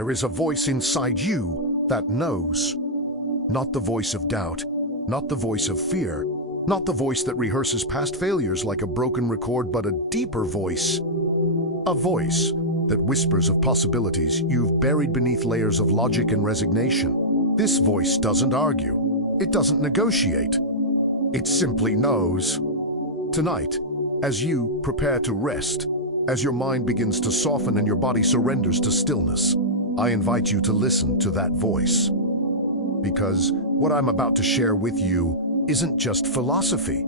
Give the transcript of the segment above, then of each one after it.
There is a voice inside you that knows. Not the voice of doubt, not the voice of fear, not the voice that rehearses past failures like a broken record, but a deeper voice. A voice that whispers of possibilities you've buried beneath layers of logic and resignation. This voice doesn't argue. It doesn't negotiate. It simply knows. Tonight, as you prepare to rest, as your mind begins to soften and your body surrenders to stillness, I invite you to listen to that voice. Because what I'm about to share with you isn't just philosophy.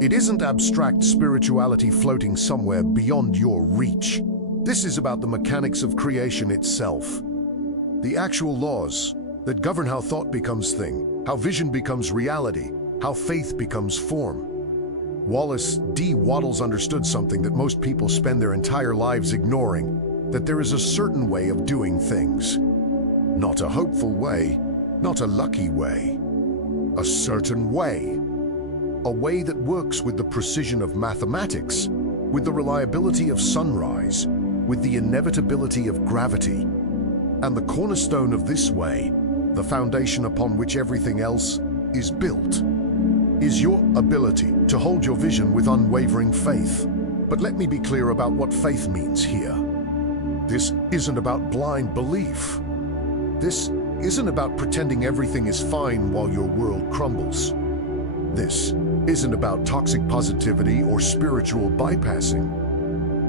It isn't abstract spirituality floating somewhere beyond your reach. This is about the mechanics of creation itself. The actual laws that govern how thought becomes thing, how vision becomes reality, how faith becomes form. Wallace D. Wattles understood something that most people spend their entire lives ignoring, that there is a certain way of doing things. Not a hopeful way, not a lucky way. A certain way. A way that works with the precision of mathematics, with the reliability of sunrise, with the inevitability of gravity. And the cornerstone of this way, the foundation upon which everything else is built, is your ability to hold your vision with unwavering faith. But let me be clear about what faith means here. This isn't about blind belief. This isn't about pretending everything is fine while your world crumbles. This isn't about toxic positivity or spiritual bypassing.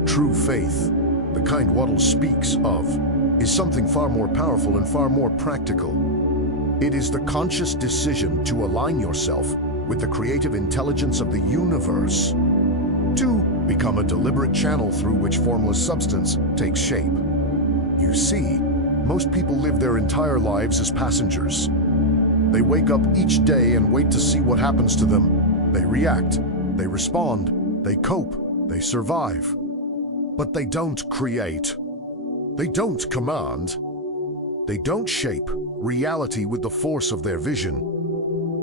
True faith, the kind Wattles speaks of, is something far more powerful and far more practical. It is the conscious decision to align yourself with the creative intelligence of the universe, to become a deliberate channel through which formless substance takes shape. You see, most people live their entire lives as passengers. They wake up each day and wait to see what happens to them. They react, they respond, they cope, they survive. But they don't create. They don't command. They don't shape reality with the force of their vision.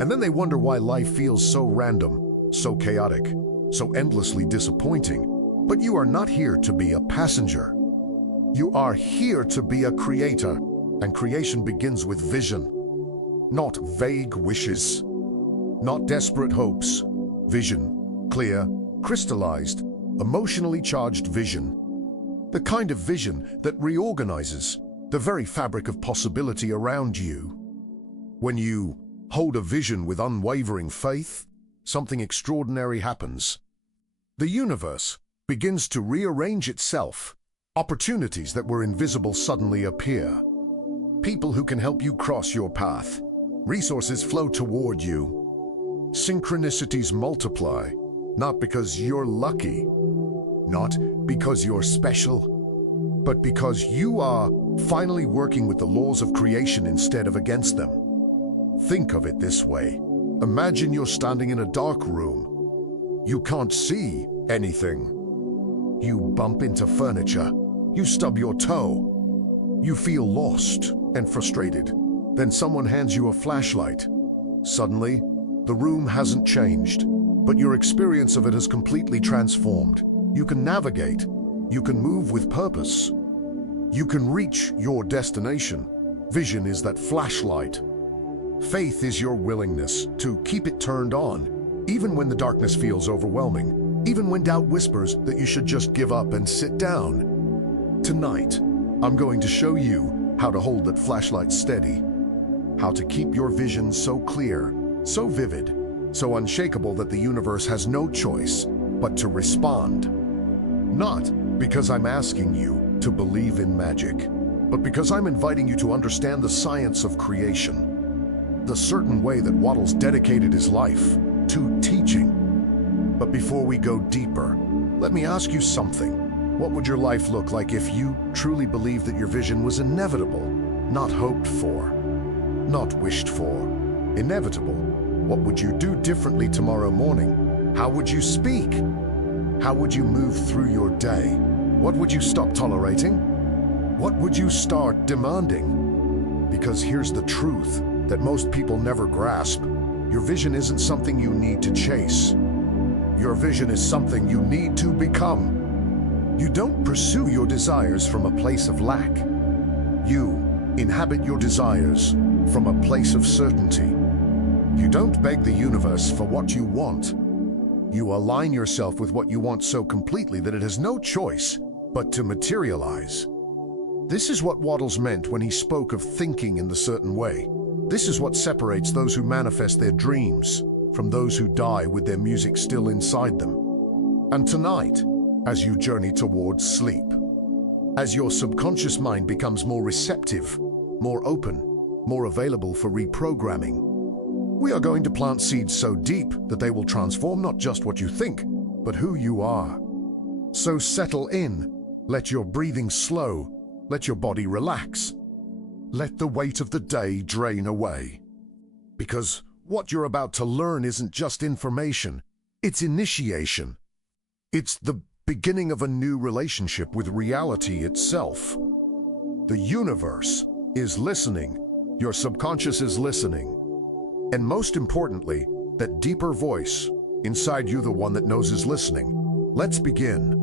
And then they wonder why life feels so random, so chaotic, so endlessly disappointing. But you are not here to be a passenger. You are here to be a creator, and creation begins with vision. Not vague wishes, not desperate hopes. Vision, clear, crystallized, emotionally charged vision. The kind of vision that reorganizes the very fabric of possibility around you. When you hold a vision with unwavering faith, something extraordinary happens. The universe begins to rearrange itself. Opportunities that were invisible suddenly appear. People who can help you cross your path. Resources flow toward you. Synchronicities multiply, not because you're lucky, not because you're special, but because you are finally working with the laws of creation instead of against them. Think of it this way. Imagine you're standing in a dark room. You can't see anything. You bump into furniture. You stub your toe. You feel lost and frustrated. Then someone hands you a flashlight. Suddenly, the room hasn't changed, but your experience of it has completely transformed. You can navigate. You can move with purpose. You can reach your destination. Vision is that flashlight. Faith is your willingness to keep it turned on, even when the darkness feels overwhelming, even when doubt whispers that you should just give up and sit down. Tonight, I'm going to show you how to hold that flashlight steady, how to keep your vision so clear, so vivid, so unshakable that the universe has no choice but to respond. Not because I'm asking you to believe in magic, but because I'm inviting you to understand the science of creation. The certain way that Wattles dedicated his life to teaching. But before we go deeper, let me ask you something. What would your life look like if you truly believed that your vision was inevitable, not hoped for, not wished for, inevitable? What would you do differently tomorrow morning? How would you speak? How would you move through your day? What would you stop tolerating? What would you start demanding? Because here's the truth that most people never grasp. Your vision isn't something you need to chase. Your vision is something you need to become. You don't pursue your desires from a place of lack. You inhabit your desires from a place of certainty. You don't beg the universe for what you want. You align yourself with what you want so completely that it has no choice but to materialize. This is what Wattles meant when he spoke of thinking in the certain way. This is what separates those who manifest their dreams from those who die with their music still inside them. And tonight, as you journey towards sleep, as your subconscious mind becomes more receptive, more open, more available for reprogramming, we are going to plant seeds so deep that they will transform not just what you think, but who you are. So settle in, let your breathing slow, let your body relax. Let the weight of the day drain away. Because what you're about to learn isn't just information, it's initiation. It's the beginning of a new relationship with reality itself. The universe is listening, your subconscious is listening. And most importantly, that deeper voice inside you, the one that knows is listening. Let's begin.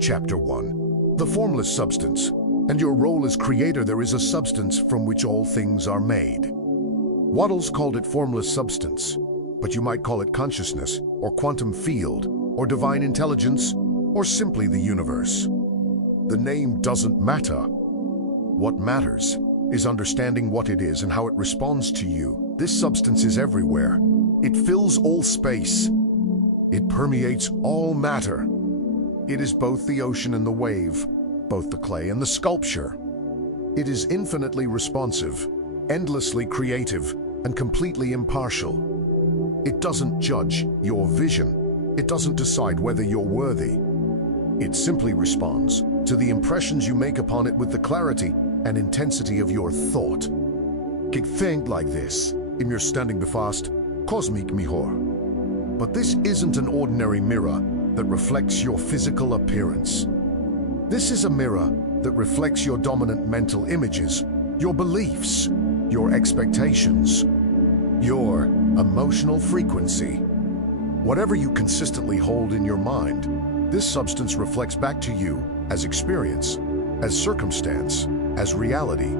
Chapter 1. The formless substance. And your role as creator, there is a substance from which all things are made. Wattles called it formless substance, but you might call it consciousness, or quantum field, or divine intelligence, or simply the universe. The name doesn't matter. What matters is understanding what it is and how it responds to you. This substance is everywhere. It fills all space. It permeates all matter. It is both the ocean and the wave, both the clay and the sculpture. It is infinitely responsive, endlessly creative, and completely impartial. It doesn't judge your vision. It doesn't decide whether you're worthy. It simply responds to the impressions you make upon it with the clarity and intensity of your thought. Think like this, in your standing befast, cosmic mirror. But this isn't an ordinary mirror that reflects your physical appearance. This is a mirror that reflects your dominant mental images, your beliefs, your expectations, your emotional frequency. Whatever you consistently hold in your mind, this substance reflects back to you as experience, as circumstance, as reality.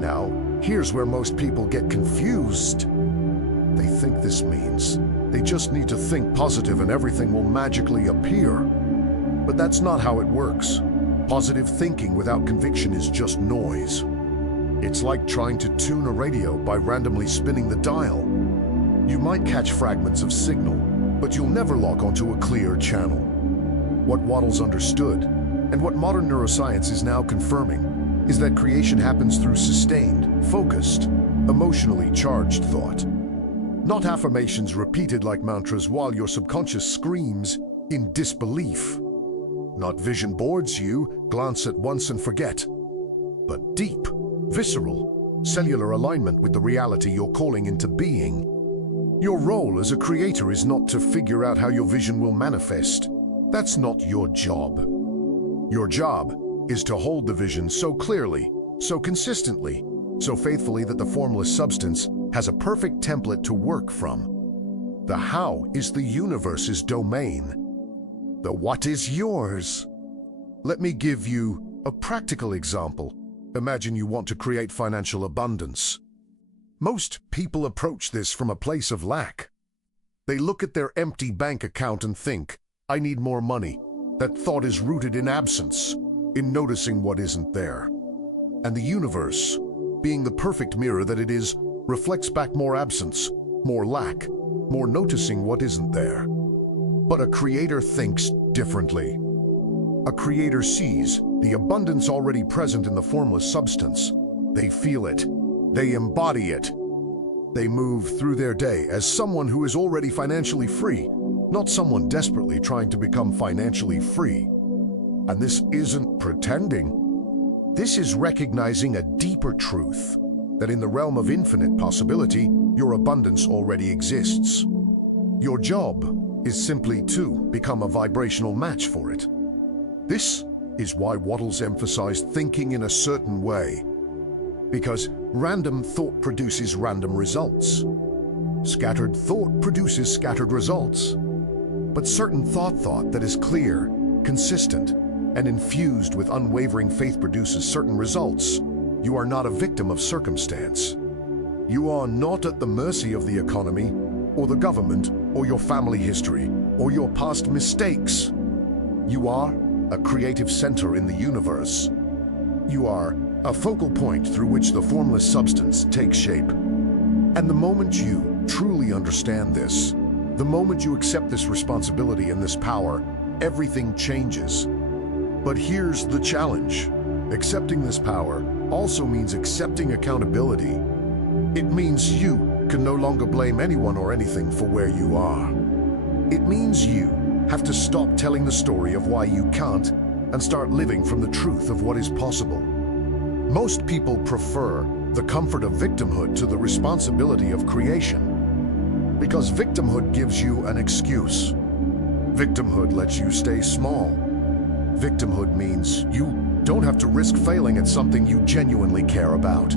Now, here's where most people get confused. They think this means they just need to think positive and everything will magically appear. But that's not how it works. Positive thinking without conviction is just noise. It's like trying to tune a radio by randomly spinning the dial. You might catch fragments of signal, but you'll never lock onto a clear channel. What Wattles understood, and what modern neuroscience is now confirming, is that creation happens through sustained, focused, emotionally charged thought. Not affirmations repeated like mantras while your subconscious screams in disbelief. Not vision boards you glance at once and forget, but deep, visceral, cellular alignment with the reality you're calling into being. Your role as a creator is not to figure out how your vision will manifest. That's not your job. Your job is to hold the vision so clearly, so consistently, so faithfully that the formless substance has a perfect template to work from. The how is the universe's domain. The what is yours. Let me give you a practical example. Imagine you want to create financial abundance. Most people approach this from a place of lack. They look at their empty bank account and think, I need more money. That thought is rooted in absence, in noticing what isn't there. And the universe, being the perfect mirror that it is, reflects back more absence, more lack, more noticing what isn't there. But a creator thinks differently. A creator sees the abundance already present in the formless substance. They feel it. They embody it. They move through their day as someone who is already financially free, not someone desperately trying to become financially free. And this isn't pretending. This is recognizing a deeper truth, that in the realm of infinite possibility, your abundance already exists. Your job is simply to become a vibrational match for it. This is why Wattles emphasized thinking in a certain way. Because random thought produces random results. Scattered thought produces scattered results. But certain thought that is clear, consistent, and infused with unwavering faith produces certain results. You are not a victim of circumstance. You are not at the mercy of the economy, or the government, or your family history, or your past mistakes. You are a creative center in the universe. You are a focal point through which the formless substance takes shape. And the moment you truly understand this, the moment you accept this responsibility and this power, everything changes. But here's the challenge. Accepting this power also means accepting accountability. It means you can no longer blame anyone or anything for where you are. It means you have to stop telling the story of why you can't and start living from the truth of what is possible. Most people prefer the comfort of victimhood to the responsibility of creation, because victimhood gives you an excuse. Victimhood lets you stay small. Victimhood means you don't have to risk failing at something you genuinely care about.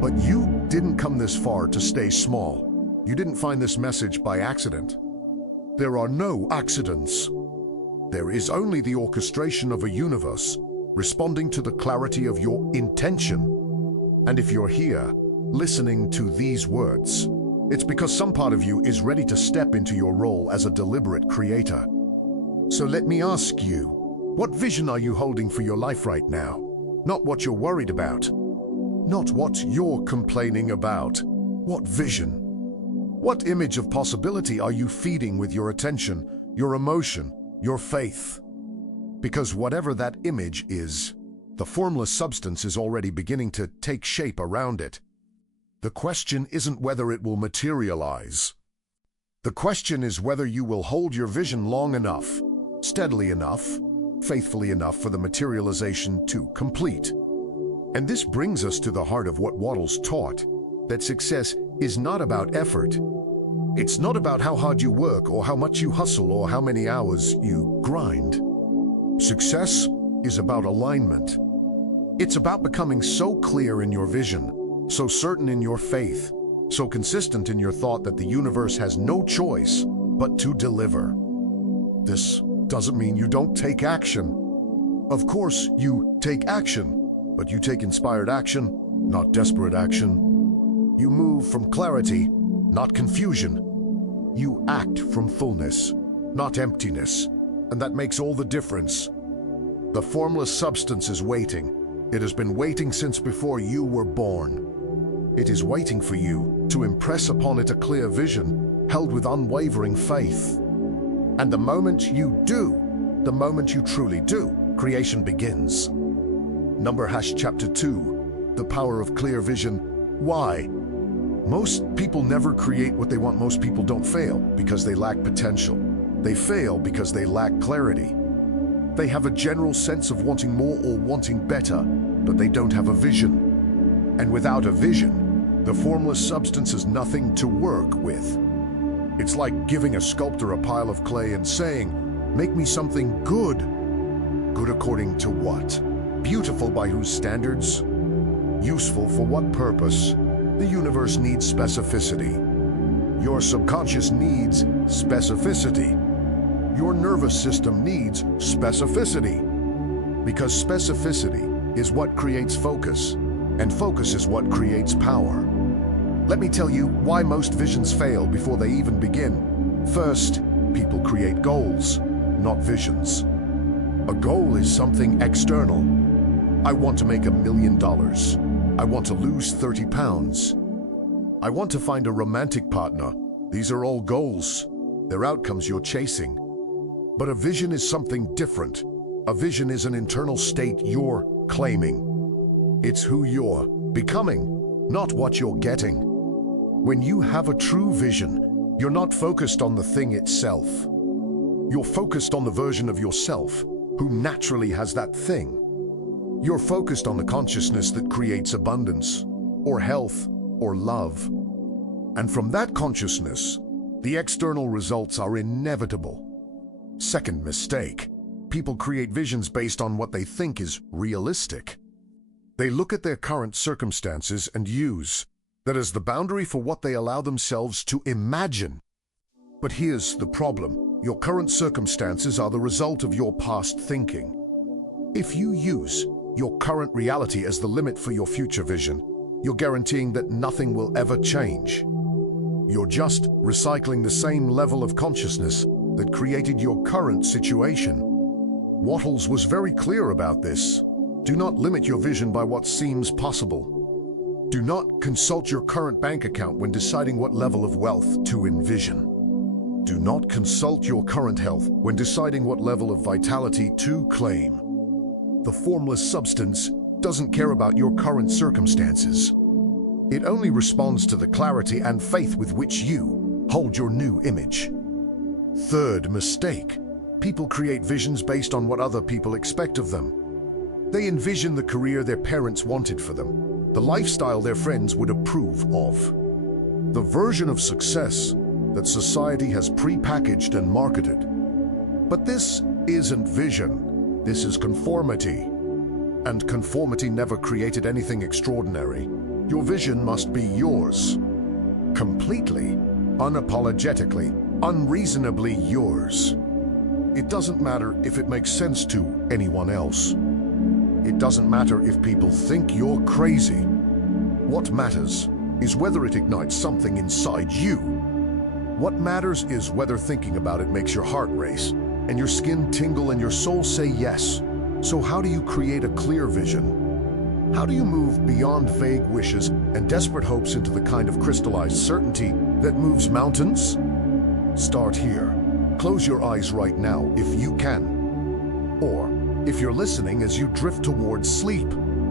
But you didn't come this far to stay small. You didn't find this message by accident. There are no accidents. There is only the orchestration of a universe responding to the clarity of your intention. And if you're here, listening to these words, it's because some part of you is ready to step into your role as a deliberate creator. So let me ask you, what vision are you holding for your life right now? Not what you're worried about. Not what you're complaining about. What vision? What image of possibility are you feeding with your attention, your emotion, your faith? Because whatever that image is, the formless substance is already beginning to take shape around it. The question isn't whether it will materialize. The question is whether you will hold your vision long enough, steadily enough, faithfully enough for the materialization to complete. And this brings us to the heart of what Wattles taught, that success is not about effort. It's not about how hard you work or how much you hustle or how many hours you grind. Success is about alignment. It's about becoming so clear in your vision, so certain in your faith, so consistent in your thought that the universe has no choice but to deliver. This doesn't mean you don't take action. Of course, you take action, but you take inspired action, not desperate action. You move from clarity, not confusion. You act from fullness, not emptiness, and that makes all the difference. The formless substance is waiting. It has been waiting since before you were born. It is waiting for you to impress upon it a clear vision, held with unwavering faith. And the moment you do, the moment you truly do, creation begins. Chapter 2, The Power of Clear Vision. Why? Most people never create what they want. Most people don't fail because they lack potential. They fail because they lack clarity. They have a general sense of wanting more or wanting better, but they don't have a vision. And without a vision, the formless substance has nothing to work with. It's like giving a sculptor a pile of clay and saying, "Make me something good." Good according to what? Beautiful by whose standards? Useful for what purpose? The universe needs specificity. Your subconscious needs specificity. Your nervous system needs specificity. Because specificity is what creates focus, and focus is what creates power. Let me tell you why most visions fail before they even begin. First, people create goals, not visions. A goal is something external. I want to make $1 million. I want to lose 30 pounds. I want to find a romantic partner. These are all goals. They're outcomes you're chasing. But a vision is something different. A vision is an internal state you're claiming. It's who you're becoming, not what you're getting. When you have a true vision, you're not focused on the thing itself. You're focused on the version of yourself who naturally has that thing. You're focused on the consciousness that creates abundance, or health, or love. And from that consciousness, the external results are inevitable. Second mistake, people create visions based on what they think is realistic. They look at their current circumstances and use that as the boundary for what they allow themselves to imagine. But here's the problem. Your current circumstances are the result of your past thinking. If you use your current reality as the limit for your future vision, you're guaranteeing that nothing will ever change. You're just recycling the same level of consciousness that created your current situation. Wattles was very clear about this. Do not limit your vision by what seems possible. Do not consult your current bank account when deciding what level of wealth to envision. Do not consult your current health when deciding what level of vitality to claim. The formless substance doesn't care about your current circumstances. It only responds to the clarity and faith with which you hold your new image. Third mistake. People create visions based on what other people expect of them. They envision the career their parents wanted for them, the lifestyle their friends would approve of, the version of success that society has pre-packaged and marketed. But this isn't vision, this is conformity. And conformity never created anything extraordinary. Your vision must be yours. Completely, unapologetically, unreasonably yours. It doesn't matter if it makes sense to anyone else. It doesn't matter if people think you're crazy. What matters is whether it ignites something inside you. What matters is whether thinking about it makes your heart race, and your skin tingle and your soul say yes. So how do you create a clear vision? How do you move beyond vague wishes and desperate hopes into the kind of crystallized certainty that moves mountains? Start here. Close your eyes right now if you can. Or, if you're listening as you drift towards sleep,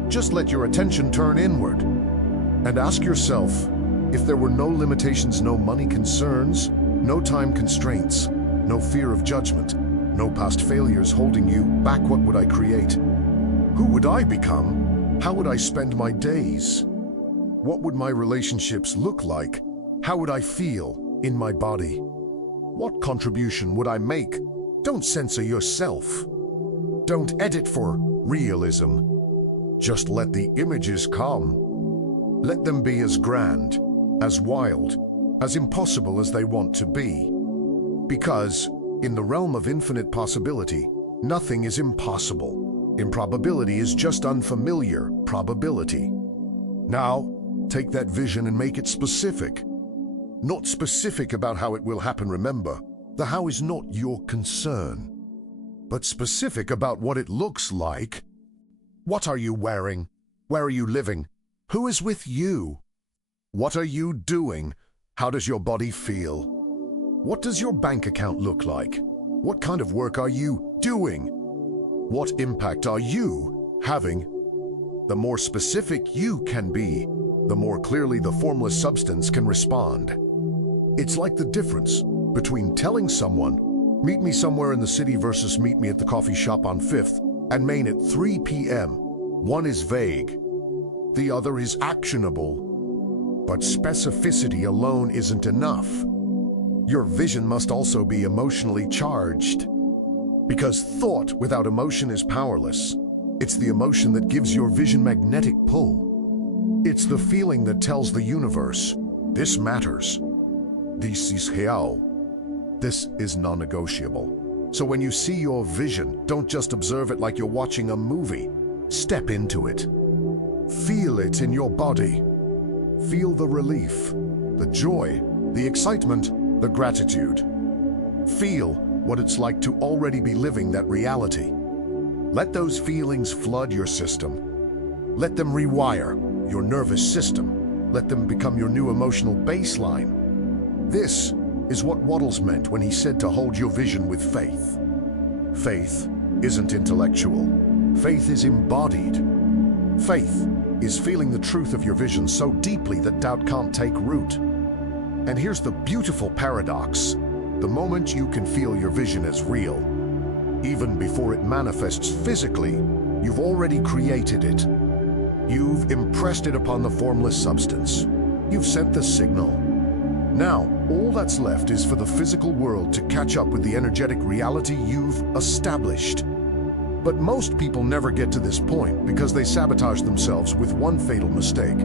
just let your attention turn inward. And ask yourself, if there were no limitations, no money concerns, no time constraints, no fear of judgment, no past failures holding you back, what would I create? Who would I become? How would I spend my days? What would my relationships look like? How would I feel in my body? What contribution would I make? Don't censor yourself. Don't edit for realism. Just let the images come. Let them be as grand, as wild, as impossible as they want to be. Because in the realm of infinite possibility, nothing is impossible. Improbability is just unfamiliar probability. Now, take that vision and make it specific. Not specific about how it will happen, remember. The how is not your concern. But specific about what it looks like. What are you wearing? Where are you living? Who is with you? What are you doing? How does your body feel? What does your bank account look like? What kind of work are you doing? What impact are you having? The more specific you can be, the more clearly the formless substance can respond. It's like the difference between telling someone, meet me somewhere in the city versus meet me at the coffee shop on 5th and Main at 3 p.m. One is vague, the other is actionable. But specificity alone isn't enough. Your vision must also be emotionally charged. Because thought without emotion is powerless. It's the emotion that gives your vision magnetic pull. It's the feeling that tells the universe, this matters. This is real. This is non-negotiable. So when you see your vision, don't just observe it like you're watching a movie. Step into it. Feel it in your body. Feel the relief, the joy, the excitement, the gratitude. Feel what it's like to already be living that reality. Let those feelings flood your system. Let them rewire your nervous system. Let them become your new emotional baseline. This is what Wattles meant when he said to hold your vision with faith. Faith isn't intellectual. Faith is embodied. Faith is feeling the truth of your vision so deeply that doubt can't take root. And here's the beautiful paradox. The moment you can feel your vision as real, even before it manifests physically, you've already created it. You've impressed it upon the formless substance. You've sent the signal. Now, all that's left is for the physical world to catch up with the energetic reality you've established. But most people never get to this point because they sabotage themselves with one fatal mistake.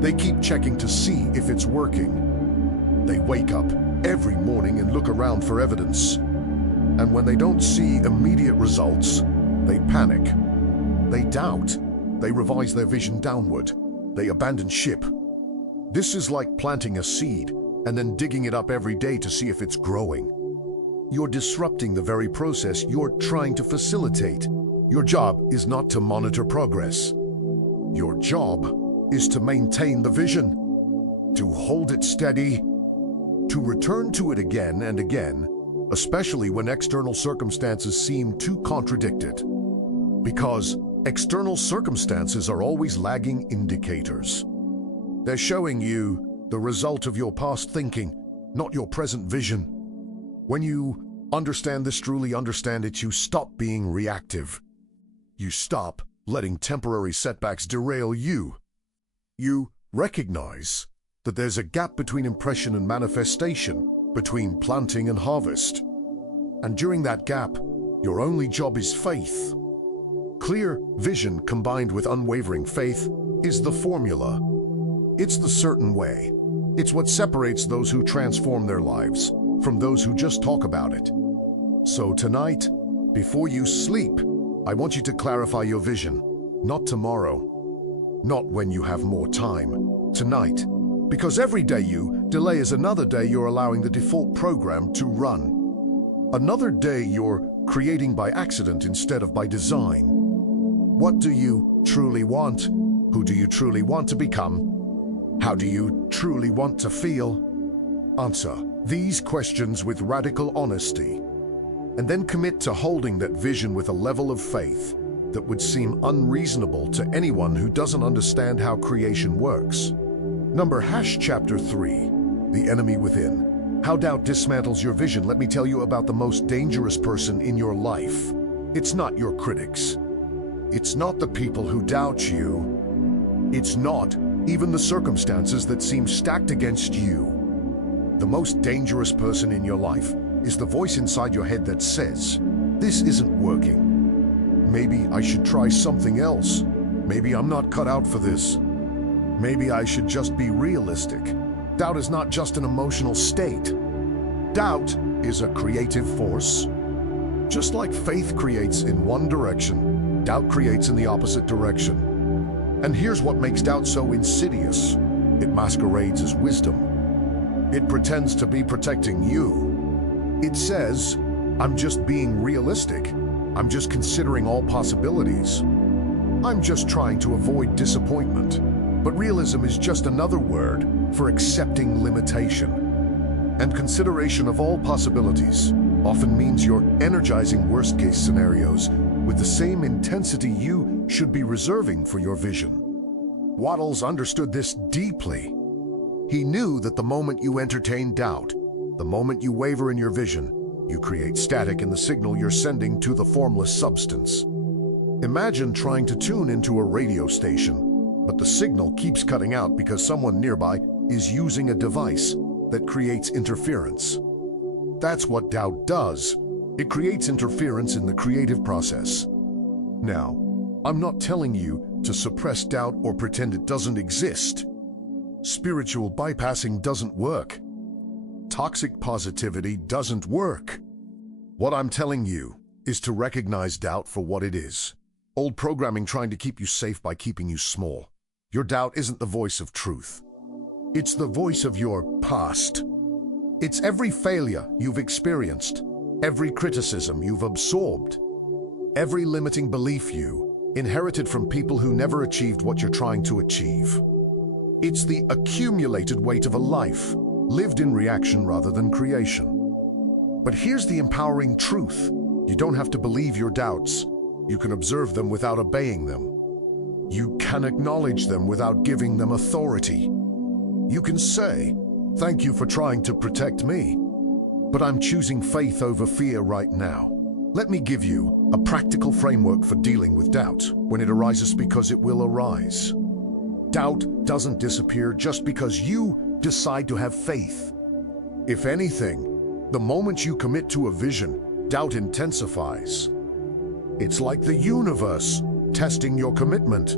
They keep checking to see if it's working. They wake up every morning and look around for evidence. And when they don't see immediate results, they panic. They doubt. They revise their vision downward. They abandon ship. This is like planting a seed and then digging it up every day to see if it's growing. You're disrupting the very process you're trying to facilitate. Your job is not to monitor progress. Your job is to maintain the vision, to hold it steady, to return to it again and again, especially when external circumstances seem too contradicted. Because external circumstances are always lagging indicators. They're showing you the result of your past thinking, not your present vision. When you understand this, truly understand it, you stop being reactive. You stop letting temporary setbacks derail you. You recognize that there's a gap between impression and manifestation, between planting and harvest. And during that gap, your only job is faith. Clear vision combined with unwavering faith is the formula. It's the certain way. It's what separates those who transform their lives from those who just talk about it. So tonight, before you sleep, I want you to clarify your vision. Not tomorrow, not when you have more time. Tonight. Because every day you delay is another day you're allowing the default program to run. Another day you're creating by accident instead of by design. What do you truly want? Who do you truly want to become? How do you truly want to feel? Answer these questions with radical honesty, and then commit to holding that vision with a level of faith that would seem unreasonable to anyone who doesn't understand how creation works. Chapter 3, The Enemy Within. How doubt dismantles your vision. Let me tell you about the most dangerous person in your life. It's not your critics. It's not the people who doubt you. It's not even the circumstances that seem stacked against you. The most dangerous person in your life is the voice inside your head that says, "This isn't working. Maybe I should try something else. Maybe I'm not cut out for this. Maybe I should just be realistic." Doubt is not just an emotional state. Doubt is a creative force. Just like faith creates in one direction, doubt creates in the opposite direction. And here's what makes doubt so insidious. It masquerades as wisdom. It pretends to be protecting you. It says, "I'm just being realistic. I'm just considering all possibilities. I'm just trying to avoid disappointment." But realism is just another word for accepting limitation. And consideration of all possibilities often means you're energizing worst-case scenarios with the same intensity you should be reserving for your vision. Wattles understood this deeply. He knew that the moment you entertain doubt, the moment you waver in your vision, you create static in the signal you're sending to the formless substance. Imagine trying to tune into a radio station, but the signal keeps cutting out because someone nearby is using a device that creates interference. That's what doubt does. It creates interference in the creative process. Now, I'm not telling you to suppress doubt or pretend it doesn't exist. Spiritual bypassing doesn't work. Toxic positivity doesn't work. What I'm telling you is to recognize doubt for what it is. Old programming trying to keep you safe by keeping you small. Your doubt isn't the voice of truth. It's the voice of your past. It's every failure you've experienced, every criticism you've absorbed, every limiting belief you inherited from people who never achieved what you're trying to achieve. It's the accumulated weight of a life, lived in reaction rather than creation. But here's the empowering truth. You don't have to believe your doubts. You can observe them without obeying them. You can acknowledge them without giving them authority. You can say, "Thank you for trying to protect me, but I'm choosing faith over fear right now." Let me give you a practical framework for dealing with doubt when it arises, because it will arise. Doubt doesn't disappear just because you decide to have faith. If anything, the moment you commit to a vision, doubt intensifies. It's like the universe testing your commitment.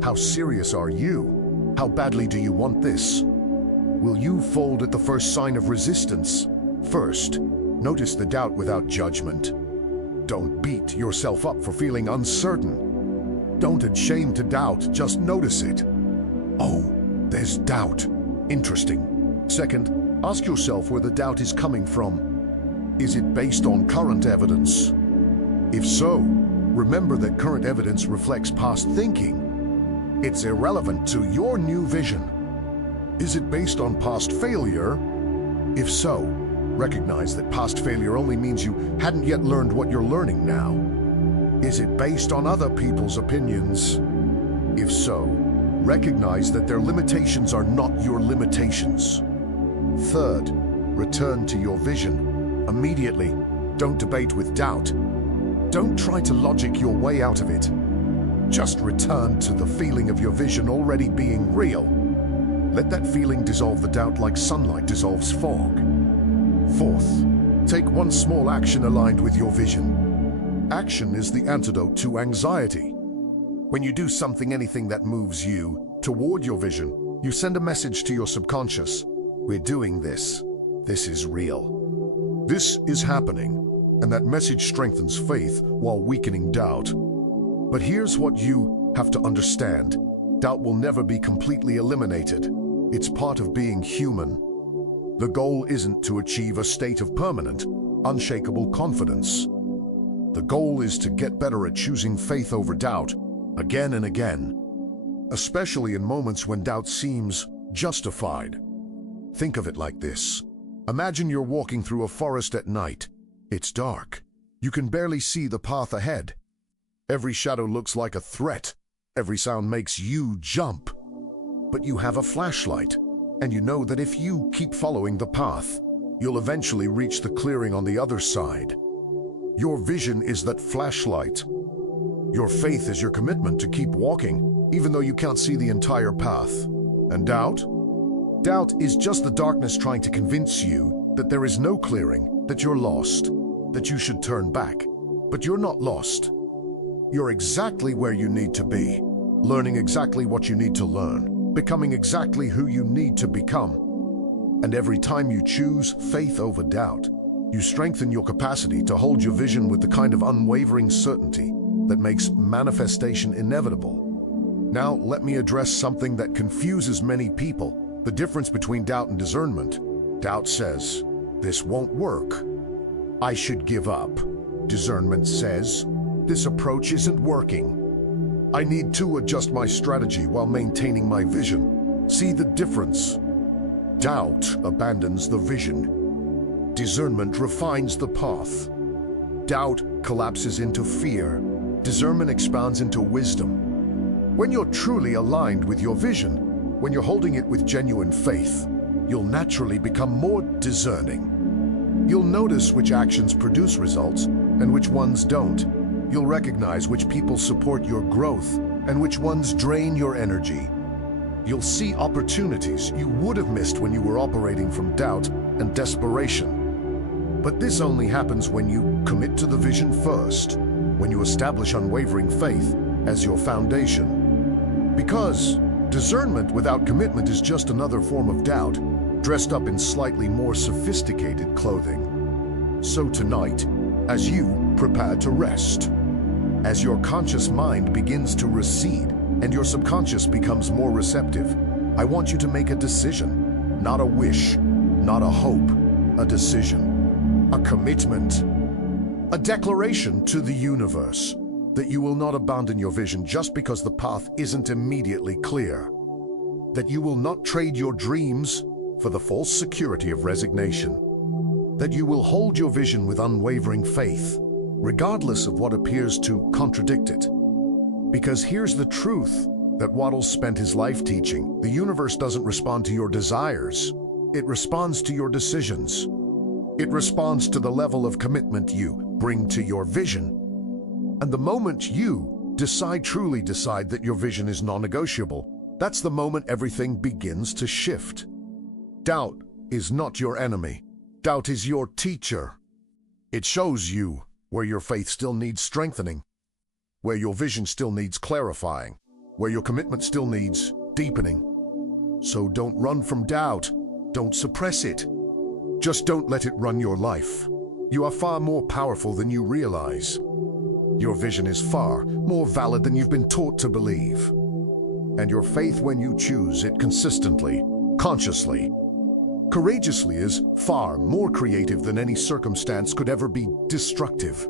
How serious are you? How badly do you want this? Will you fold at the first sign of resistance? First, notice the doubt without judgment. Don't beat yourself up for feeling uncertain. Don't add shame to doubt, just notice it. Oh, there's doubt. Interesting. Second, ask yourself where the doubt is coming from. Is it based on current evidence? If so, remember that current evidence reflects past thinking. It's irrelevant to your new vision. Is it based on past failure? If so, recognize that past failure only means you hadn't yet learned what you're learning now. Is it based on other people's opinions? If so, recognize that their limitations are not your limitations. Third, return to your vision. Immediately, don't debate with doubt. Don't try to logic your way out of it. Just return to the feeling of your vision already being real. Let that feeling dissolve the doubt like sunlight dissolves fog. Fourth, take one small action aligned with your vision. Action is the antidote to anxiety. When you do something, anything that moves you toward your vision, you send a message to your subconscious. We're doing this. This is real. This is happening, and that message strengthens faith while weakening doubt. But here's what you have to understand. Doubt will never be completely eliminated. It's part of being human. The goal isn't to achieve a state of permanent, unshakable confidence. The goal is to get better at choosing faith over doubt, again and again, especially in moments when doubt seems justified. Think of it like this. Imagine you're walking through a forest at night. It's dark. You can barely see the path ahead. Every shadow looks like a threat. Every sound makes you jump. But you have a flashlight, and you know that if you keep following the path, you'll eventually reach the clearing on the other side. Your vision is that flashlight. Your faith is your commitment to keep walking, even though you can't see the entire path. And doubt? Doubt is just the darkness trying to convince you that there is no clearing, that you're lost, that you should turn back. But you're not lost. You're exactly where you need to be, learning exactly what you need to learn, becoming exactly who you need to become. And every time you choose faith over doubt, you strengthen your capacity to hold your vision with the kind of unwavering certainty that makes manifestation inevitable. Now, let me address something that confuses many people, the difference between doubt and discernment. Doubt says, this won't work. I should give up. Discernment says, this approach isn't working. I need to adjust my strategy while maintaining my vision. See the difference? Doubt abandons the vision. Discernment refines the path. Doubt collapses into fear. Discernment expands into wisdom. When you're truly aligned with your vision, when you're holding it with genuine faith, you'll naturally become more discerning. You'll notice which actions produce results and which ones don't. You'll recognize which people support your growth and which ones drain your energy. You'll see opportunities you would have missed when you were operating from doubt and desperation. But this only happens when you commit to the vision first, when you establish unwavering faith as your foundation. Because discernment without commitment is just another form of doubt, dressed up in slightly more sophisticated clothing. So tonight, as you prepare to rest, as your conscious mind begins to recede and your subconscious becomes more receptive, I want you to make a decision, not a wish, not a hope, a decision. A commitment, a declaration to the universe that you will not abandon your vision just because the path isn't immediately clear, that you will not trade your dreams for the false security of resignation, that you will hold your vision with unwavering faith, regardless of what appears to contradict it. Because here's the truth that Wattles spent his life teaching: the universe doesn't respond to your desires, it responds to your decisions. It responds to the level of commitment you bring to your vision. And the moment you truly decide that your vision is non-negotiable, that's the moment everything begins to shift. Doubt is not your enemy. Doubt is your teacher. It shows you where your faith still needs strengthening, where your vision still needs clarifying, where your commitment still needs deepening. So don't run from doubt. Don't suppress it. Just don't let it run your life. You are far more powerful than you realize. Your vision is far more valid than you've been taught to believe. And your faith, when you choose it consistently, consciously, courageously, is far more creative than any circumstance could ever be destructive.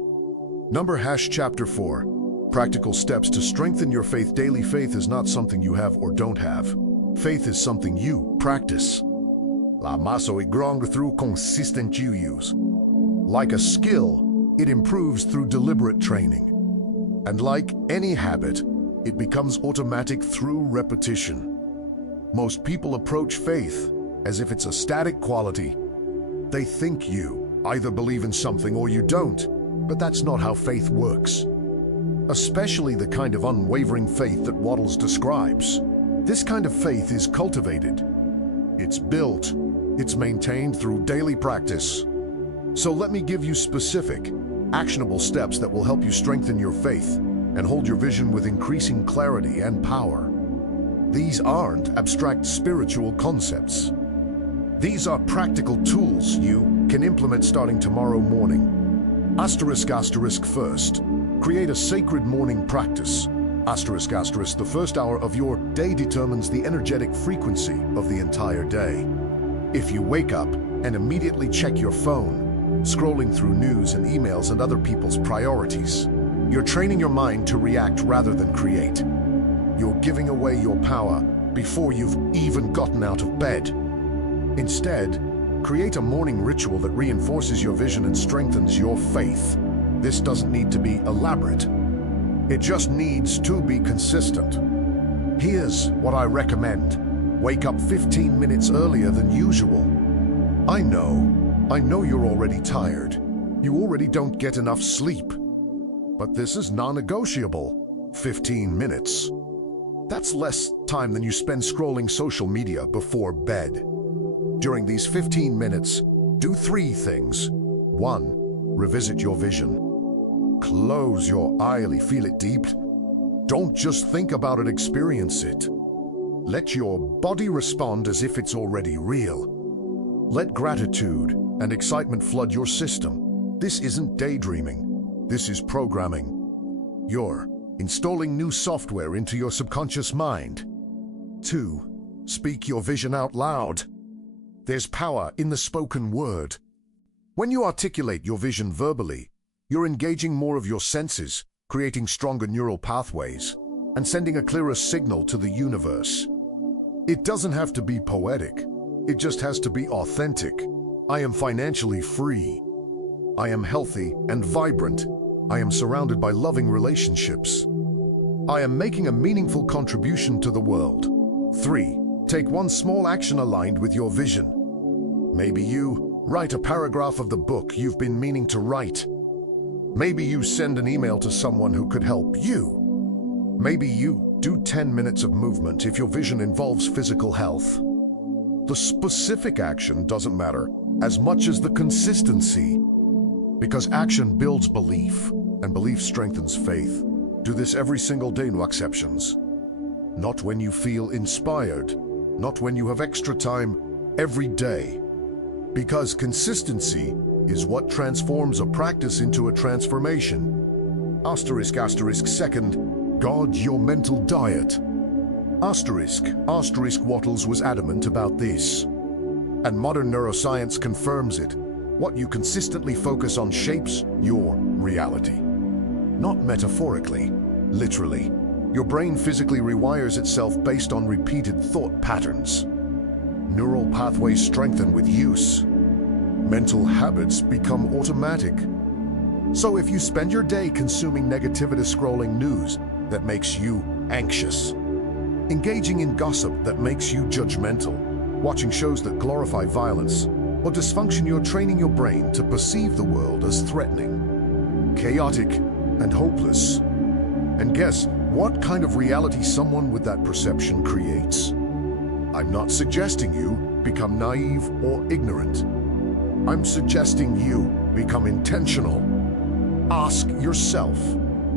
Chapter 4. Practical steps to strengthen your faith. Daily faith is not something you have or don't have. Faith is something you practice. La maso y grong through consistent use. Like a skill, it improves through deliberate training. And like any habit, it becomes automatic through repetition. Most people approach faith as if it's a static quality. They think you either believe in something or you don't, but that's not how faith works. Especially the kind of unwavering faith that Wattles describes. This kind of faith is cultivated. It's built. It's maintained through daily practice. So let me give you specific, actionable steps that will help you strengthen your faith and hold your vision with increasing clarity and power. These aren't abstract spiritual concepts. These are practical tools you can implement starting tomorrow morning. First, create a sacred morning practice. The first hour of your day determines the energetic frequency of the entire day. If you wake up and immediately check your phone, scrolling through news and emails and other people's priorities, you're training your mind to react rather than create. You're giving away your power before you've even gotten out of bed. Instead, create a morning ritual that reinforces your vision and strengthens your faith. This doesn't need to be elaborate. It just needs to be consistent. Here's what I recommend. Wake up 15 minutes earlier than usual. I know you're already tired. You already don't get enough sleep. But this is non-negotiable. 15 minutes. That's less time than you spend scrolling social media before bed. During these 15 minutes, do 3 things. 1. Revisit your vision. Close your eye, feel it deep. Don't just think about it, experience it. Let your body respond as if it's already real. Let gratitude and excitement flood your system. This isn't daydreaming. This is programming. You're installing new software into your subconscious mind. 2. Speak your vision out loud. There's power in the spoken word. When you articulate your vision verbally, you're engaging more of your senses, creating stronger neural pathways, and sending a clearer signal to the universe. It doesn't have to be poetic. It just has to be authentic. I am financially free. I am healthy and vibrant. I am surrounded by loving relationships. I am making a meaningful contribution to the world. 3. Take one small action aligned with your vision. Maybe you write a paragraph of the book you've been meaning to write. Maybe you send an email to someone who could help you. Maybe you do 10 minutes of movement if your vision involves physical health. The specific action doesn't matter as much as the consistency, because action builds belief, and belief strengthens faith. Do this every single day, no exceptions. Not when you feel inspired, not when you have extra time, every day. Because consistency is what transforms a practice into a transformation. Second, guard your mental diet. Wattles was adamant about this. And modern neuroscience confirms it. What you consistently focus on shapes your reality. Not metaphorically, literally. Your brain physically rewires itself based on repeated thought patterns. Neural pathways strengthen with use. Mental habits become automatic. So if you spend your day consuming negativity, scrolling news that makes you anxious, engaging in gossip that makes you judgmental, watching shows that glorify violence or dysfunction, you're training your brain to perceive the world as threatening, chaotic, and hopeless. And guess what kind of reality someone with that perception creates? I'm not suggesting you become naive or ignorant. I'm suggesting you become intentional. Ask yourself,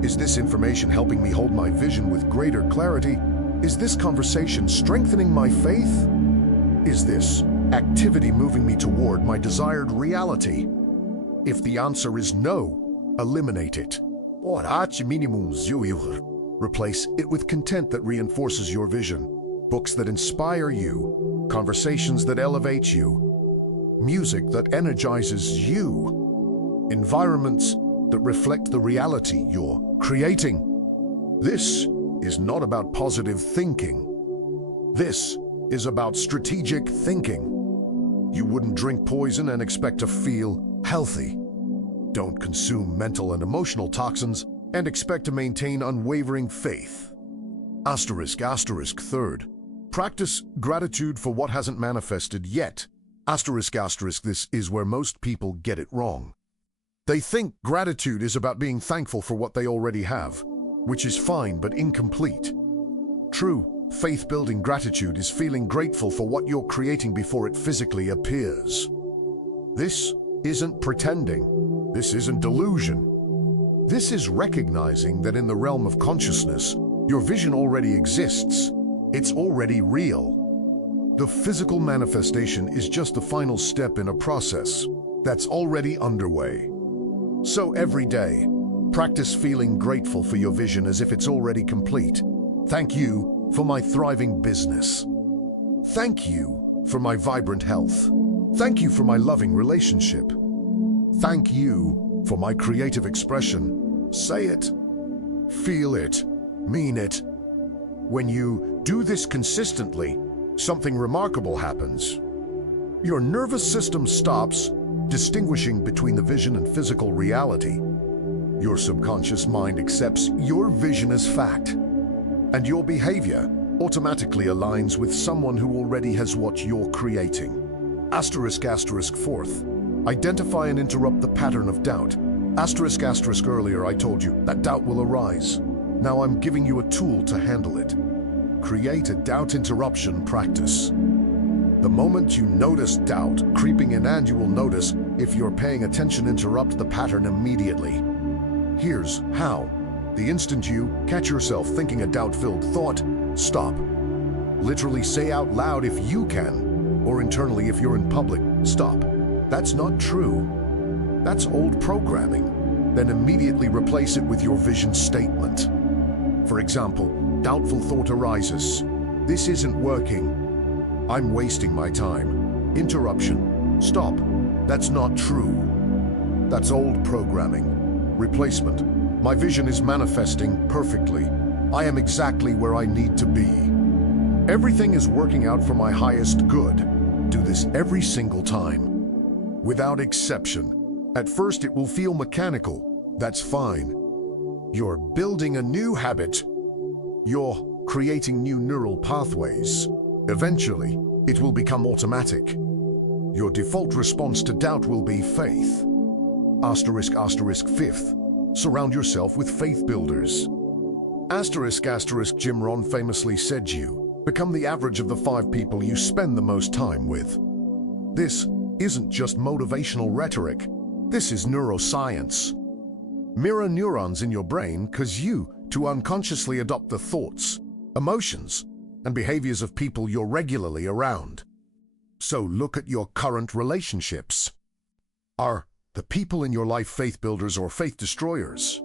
is this information helping me hold my vision with greater clarity? Is this conversation strengthening my faith? Is this activity moving me toward my desired reality? If the answer is no, eliminate it. Replace it with content that reinforces your vision. Books that inspire you, conversations that elevate you, music that energizes you, environments that reflect the reality you're creating. This is not about positive thinking. This is about strategic thinking. You wouldn't drink poison and expect to feel healthy. Don't consume mental and emotional toxins and expect to maintain unwavering faith. Third, practice gratitude for what hasn't manifested yet. This is where most people get it wrong. They think gratitude is about being thankful for what they already have, which is fine but incomplete. True, faith-building gratitude is feeling grateful for what you're creating before it physically appears. This isn't pretending. This isn't delusion. This is recognizing that in the realm of consciousness, your vision already exists. It's already real. The physical manifestation is just the final step in a process that's already underway. So every day, practice feeling grateful for your vision as if it's already complete. Thank you for my thriving business. Thank you for my vibrant health. Thank you for my loving relationship. Thank you for my creative expression. Say it, feel it, mean it. When you do this consistently, something remarkable happens. Your nervous system stops distinguishing between the vision and physical reality. Your subconscious mind accepts your vision as fact, and your behavior automatically aligns with someone who already has what you're creating. Fourth, identify and interrupt the pattern of doubt. Earlier I told you that doubt will arise. Now I'm giving you a tool to handle it. Create a doubt interruption practice. The moment you notice doubt creeping in, and you will notice if you're paying attention, interrupt the pattern immediately. Here's how. The instant you catch yourself thinking a doubt-filled thought, stop. Literally say out loud if you can, or internally if you're in public, stop. That's not true. That's old programming. Then immediately replace it with your vision statement. For example, doubtful thought arises. This isn't working. I'm wasting my time. Interruption. Stop. That's not true. That's old programming. Replacement. My vision is manifesting perfectly. I am exactly where I need to be. Everything is working out for my highest good. Do this every single time, without exception. At first it will feel mechanical. That's fine. You're building a new habit. You're creating new neural pathways. Eventually, it will become automatic. Your default response to doubt will be faith. Fifth, surround yourself with faith builders. Jim Rohn famously said you become the average of the 5 people you spend the most time with. This isn't just motivational rhetoric. This is neuroscience. Mirror neurons in your brain cause you to unconsciously adopt the thoughts, emotions, and behaviors of people you're regularly around. So look at your current relationships. Are the people in your life faith builders or faith destroyers?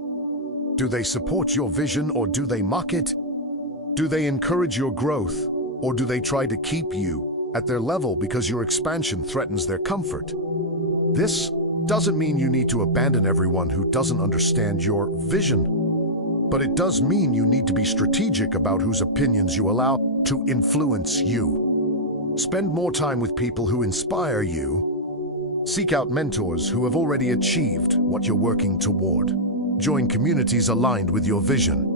Do they support your vision or do they mock it? Do they encourage your growth or do they try to keep you at their level because your expansion threatens their comfort? This doesn't mean you need to abandon everyone who doesn't understand your vision, but it does mean you need to be strategic about whose opinions you allow to influence you. Spend more time with people who inspire you. Seek out mentors who have already achieved what you're working toward. Join communities aligned with your vision.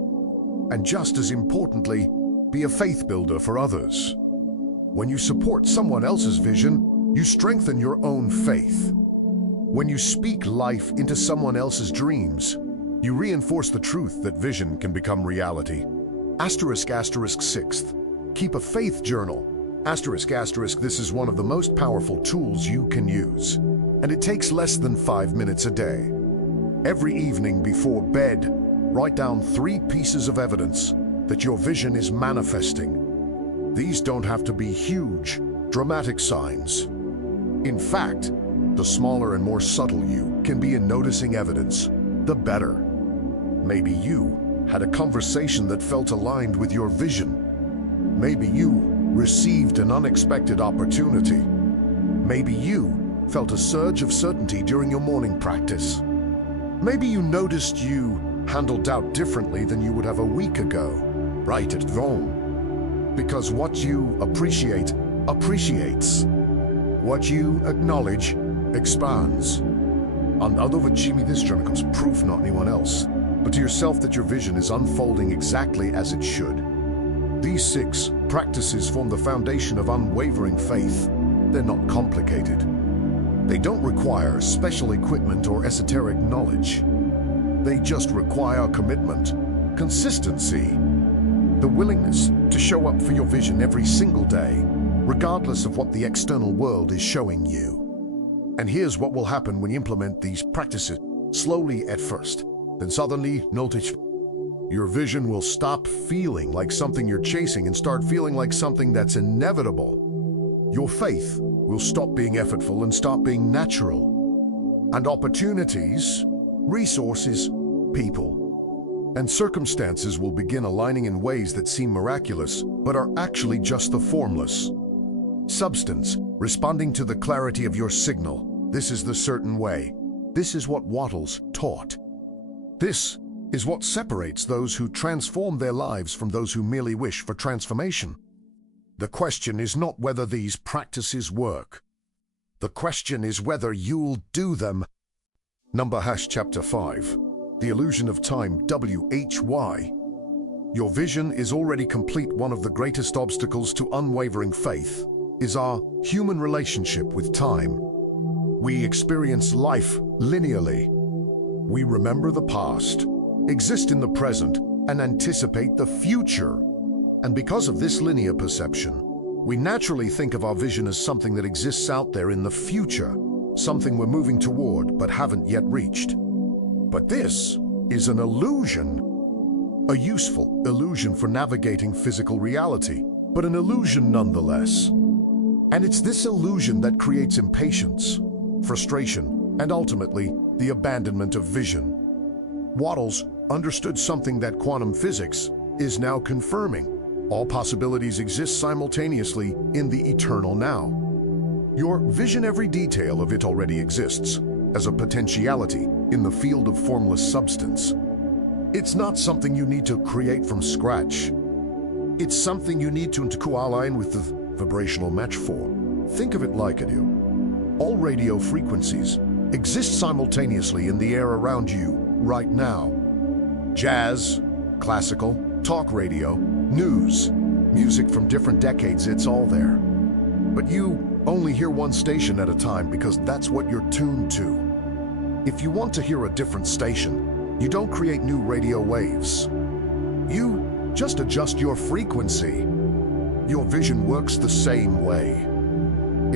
And just as importantly, be a faith builder for others. When you support someone else's vision, you strengthen your own faith. When you speak life into someone else's dreams, you reinforce the truth that vision can become reality. Sixth, keep a faith journal. This is one of the most powerful tools you can use, and it takes less than 5 minutes a day. Every evening before bed, write down 3 pieces of evidence that your vision is manifesting. These don't have to be huge, dramatic signs. In fact, the smaller and more subtle you can be in noticing evidence, the better. Maybe you had a conversation that felt aligned with your vision. Maybe you received an unexpected opportunity. Maybe you felt a surge of certainty during your morning practice. Maybe you noticed you handled doubt differently than you would have a week ago, right at home. Because what you appreciate appreciates. What you acknowledge expands. Undoverchimi this journey comes proof, not anyone else, but to yourself that your vision is unfolding exactly as it should. These 6 practices form the foundation of unwavering faith. They're not complicated. They don't require special equipment or esoteric knowledge. They just require commitment, consistency, the willingness to show up for your vision every single day, regardless of what the external world is showing you. And here's what will happen when you implement these practices slowly at first, then suddenly notice your vision will stop feeling like something you're chasing and start feeling like something that's inevitable. Your faith will stop being effortful and start being natural. And opportunities, resources, people, and circumstances will begin aligning in ways that seem miraculous, but are actually just the formless substance responding to the clarity of your signal. This is the certain way. This is what Wattles taught. This is what separates those who transform their lives from those who merely wish for transformation. The question is not whether these practices work. The question is whether you'll do them. Chapter 5. The Illusion of Time, WHY. Your vision is already complete. One of the greatest obstacles to unwavering faith is our human relationship with time. We experience life linearly. We remember the past, exist in the present, and anticipate the future. And because of this linear perception, we naturally think of our vision as something that exists out there in the future, something we're moving toward but haven't yet reached. But this is an illusion, a useful illusion for navigating physical reality, but an illusion nonetheless. And it's this illusion that creates impatience, frustration, and ultimately the abandonment of vision. Wattles understood something that quantum physics is now confirming. All possibilities exist simultaneously in the eternal now. Your vision, every detail of it already exists as a potentiality in the field of formless substance. It's not something you need to create from scratch. It's something you need to align with the vibrational match for. Think of it like I do. All radio frequencies exist simultaneously in the air around you right now. Jazz, classical, talk radio, news, music from different decades, it's all there. But you only hear one station at a time because that's what you're tuned to. If you want to hear a different station, you don't create new radio waves. You just adjust your frequency. Your vision works the same way.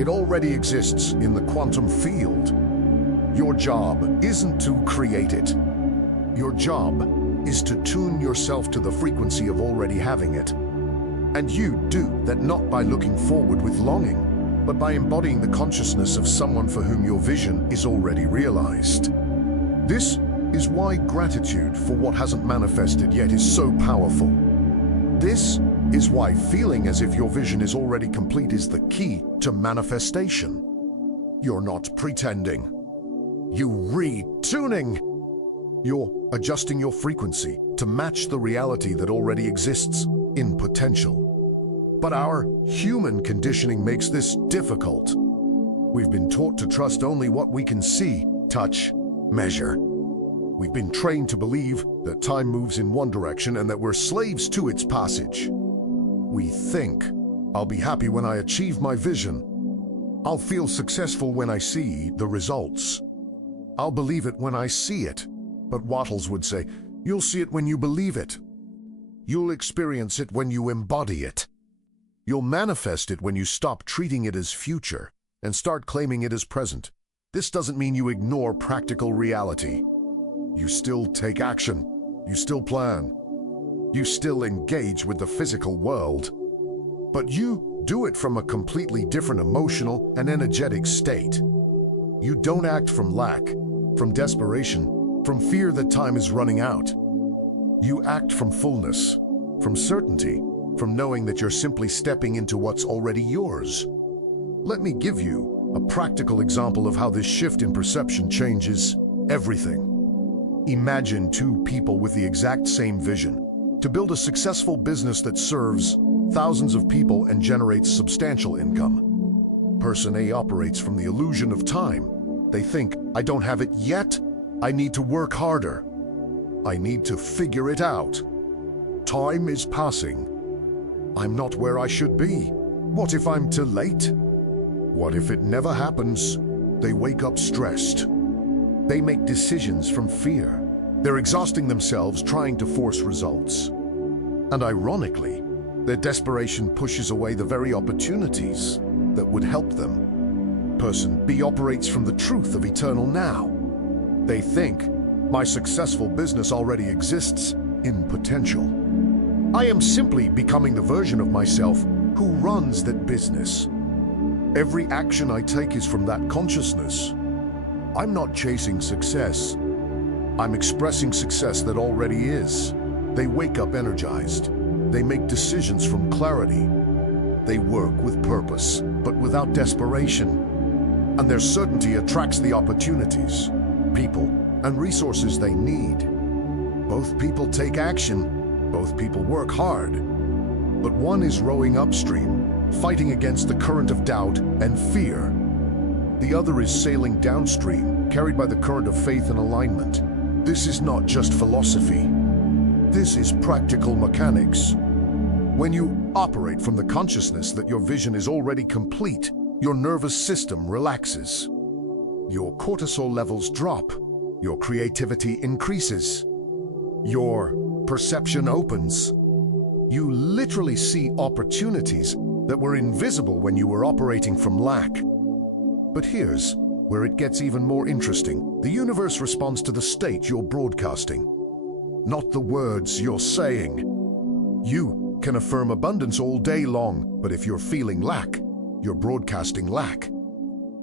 It already exists in the quantum field. Your job isn't to create it. Your job is to tune yourself to the frequency of already having it. And you do that not by looking forward with longing, but by embodying the consciousness of someone for whom your vision is already realized. This is why gratitude for what hasn't manifested yet is so powerful. This is why feeling as if your vision is already complete is the key to manifestation. You're not pretending. You're retuning. You're adjusting your frequency to match the reality that already exists in potential. But our human conditioning makes this difficult. We've been taught to trust only what we can see, touch, measure. We've been trained to believe that time moves in one direction and that we're slaves to its passage. We think, I'll be happy when I achieve my vision. I'll feel successful when I see the results. I'll believe it when I see it. But Wattles would say, you'll see it when you believe it. You'll experience it when you embody it. You'll manifest it when you stop treating it as future and start claiming it as present. This doesn't mean you ignore practical reality. You still take action. You still plan. You still engage with the physical world. But you do it from a completely different emotional and energetic state. You don't act from lack, from desperation, from fear that time is running out. You act from fullness, from certainty, from knowing that you're simply stepping into what's already yours. Let me give you a practical example of how this shift in perception changes everything. Imagine two people with the exact same vision, to build a successful business that serves thousands of people and generates substantial income. Person A operates from the illusion of time. They think, I don't have it yet, I need to work harder. I need to figure it out. Time is passing. I'm not where I should be. What if I'm too late? What if it never happens? They wake up stressed. They make decisions from fear. They're exhausting themselves trying to force results. And ironically, their desperation pushes away the very opportunities that would help them. Person B operates from the truth of eternal now. They think, my successful business already exists in potential. I am simply becoming the version of myself who runs that business. Every action I take is from that consciousness. I'm not chasing success. I'm expressing success that already is. They wake up energized. They make decisions from clarity. They work with purpose, but without desperation. And their certainty attracts the opportunities, people, and resources they need. Both people take action. Both people work hard. But one is rowing upstream, fighting against the current of doubt and fear. The other is sailing downstream, carried by the current of faith and alignment. This is not just philosophy. This is practical mechanics. When you operate from the consciousness that your vision is already complete, your nervous system relaxes. Your cortisol levels drop. Your creativity increases. Your perception opens. You literally see opportunities that were invisible when you were operating from lack. But here's where it gets even more interesting. The universe responds to the state you're broadcasting, not the words you're saying. You can affirm abundance all day long, but if you're feeling lack, you're broadcasting lack.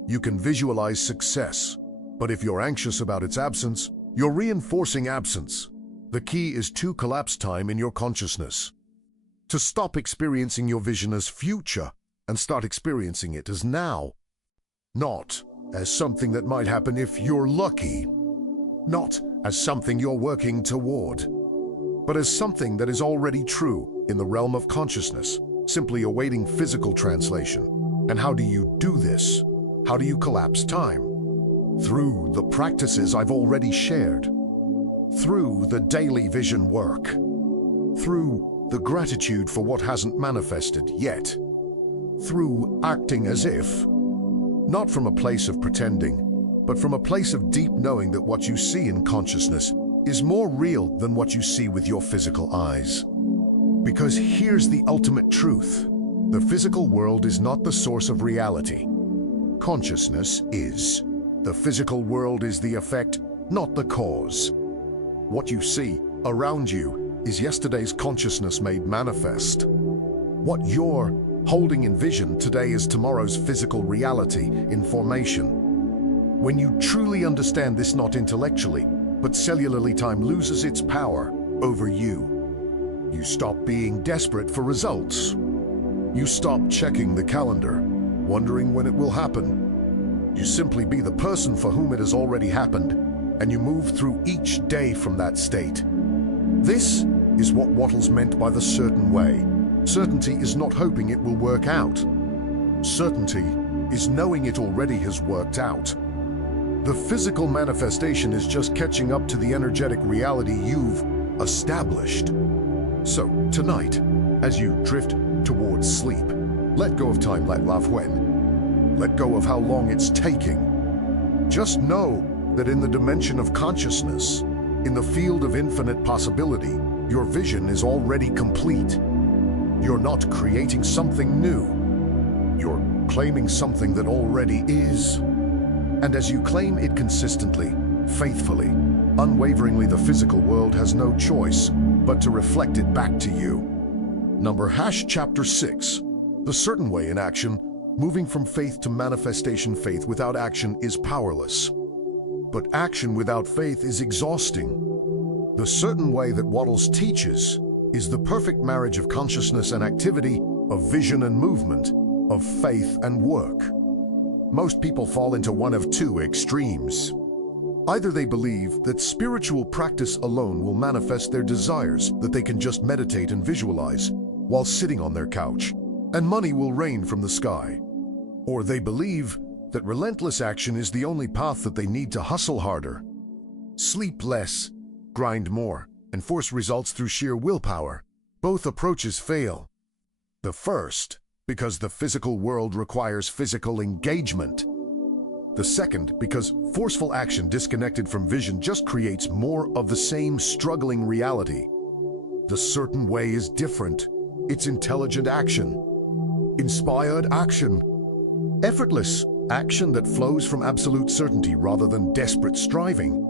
You can visualize success, but if you're anxious about its absence, you're reinforcing absence. The key is to collapse time in your consciousness. To stop experiencing your vision as future and start experiencing it as now. Not as something that might happen if you're lucky. Not as something you're working toward. But as something that is already true in the realm of consciousness, simply awaiting physical translation. And how do you do this? How do you collapse time? Through the practices I've already shared. Through the daily vision work. Through the gratitude for what hasn't manifested yet. Through acting as if. Not from a place of pretending, but from a place of deep knowing that what you see in consciousness is more real than what you see with your physical eyes. Because here's the ultimate truth. The physical world is not the source of reality. Consciousness is. The physical world is the effect, not the cause. What you see around you is yesterday's consciousness made manifest. What you're holding in vision today is tomorrow's physical reality in formation. When you truly understand this, not intellectually, but cellularly, time loses its power over you. You stop being desperate for results. You stop checking the calendar, wondering when it will happen. You simply be the person for whom it has already happened, and you move through each day from that state. This is what Wattles meant by the certain way. Certainty is not hoping it will work out. Certainty is knowing it already has worked out. The physical manifestation is just catching up to the energetic reality you've established. So tonight, as you drift towards sleep, let go of time, let love when. Let go of how long it's taking. Just know that in the dimension of consciousness, in the field of infinite possibility, your vision is already complete. You're not creating something new. You're claiming something that already is. And as you claim it consistently, faithfully, unwaveringly, the physical world has no choice but to reflect it back to you. Chapter 6. The certain way in action, moving from faith to manifestation. Faith without action is powerless. But action without faith is exhausting. The certain way that Wattles teaches is the perfect marriage of consciousness and activity, of vision and movement, of faith and work. Most people fall into one of two extremes. Either they believe that spiritual practice alone will manifest their desires, that they can just meditate and visualize while sitting on their couch, and money will rain from the sky. Or they believe that relentless action is the only path, that they need to hustle harder, sleep less, grind more, and force results through sheer willpower. Both approaches fail. The first, because the physical world requires physical engagement. The second, because forceful action disconnected from vision just creates more of the same struggling reality. The certain way is different. It's intelligent action, inspired action, effortless action that flows from absolute certainty rather than desperate striving.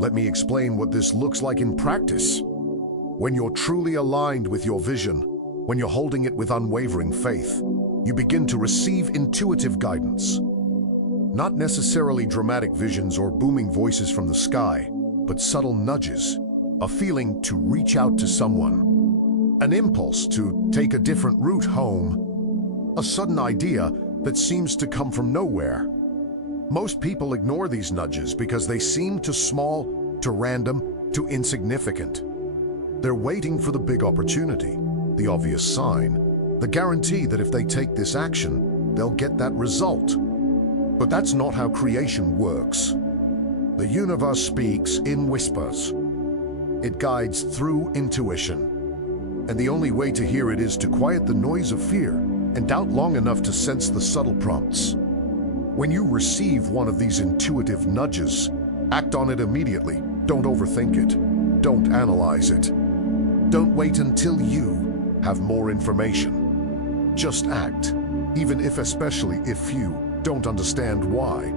Let me explain what this looks like in practice. When you're truly aligned with your vision, when you're holding it with unwavering faith, you begin to receive intuitive guidance. Not necessarily dramatic visions or booming voices from the sky, but subtle nudges, a feeling to reach out to someone, an impulse to take a different route home, a sudden idea that seems to come from nowhere. Most people ignore these nudges because they seem too small, too random, too insignificant. They're waiting for the big opportunity, the obvious sign, the guarantee that if they take this action, they'll get that result. But that's not how creation works. The universe speaks in whispers. It guides through intuition. And the only way to hear it is to quiet the noise of fear and doubt long enough to sense the subtle prompts. When you receive one of these intuitive nudges, act on it immediately. Don't overthink it. Don't analyze it. Don't wait until you have more information. Just act, especially if you don't understand why.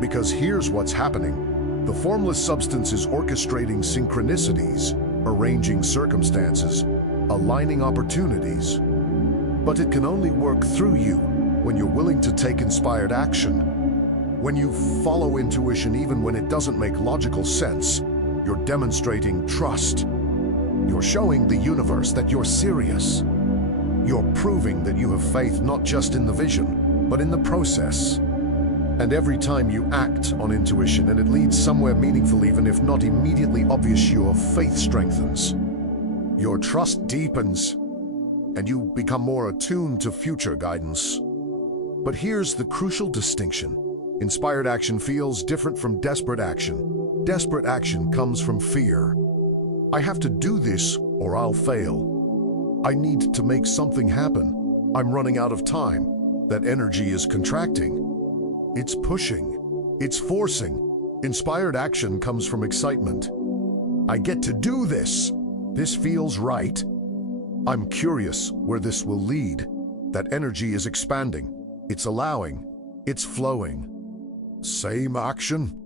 Because here's what's happening. The formless substance is orchestrating synchronicities, arranging circumstances, aligning opportunities. But it can only work through you when you're willing to take inspired action. When you follow intuition even when it doesn't make logical sense, you're demonstrating trust. You're showing the universe that you're serious. You're proving that you have faith not just in the vision, but in the process. And every time you act on intuition and it leads somewhere meaningful, even if not immediately obvious, your faith strengthens. Your trust deepens, and you become more attuned to future guidance. But here's the crucial distinction. Inspired action feels different from desperate action. Desperate action comes from fear. I have to do this or I'll fail. I need to make something happen. I'm running out of time. That energy is contracting. It's pushing. It's forcing. Inspired action comes from excitement. I get to do this. This feels right. I'm curious where this will lead. That energy is expanding. It's allowing. It's flowing. Same action,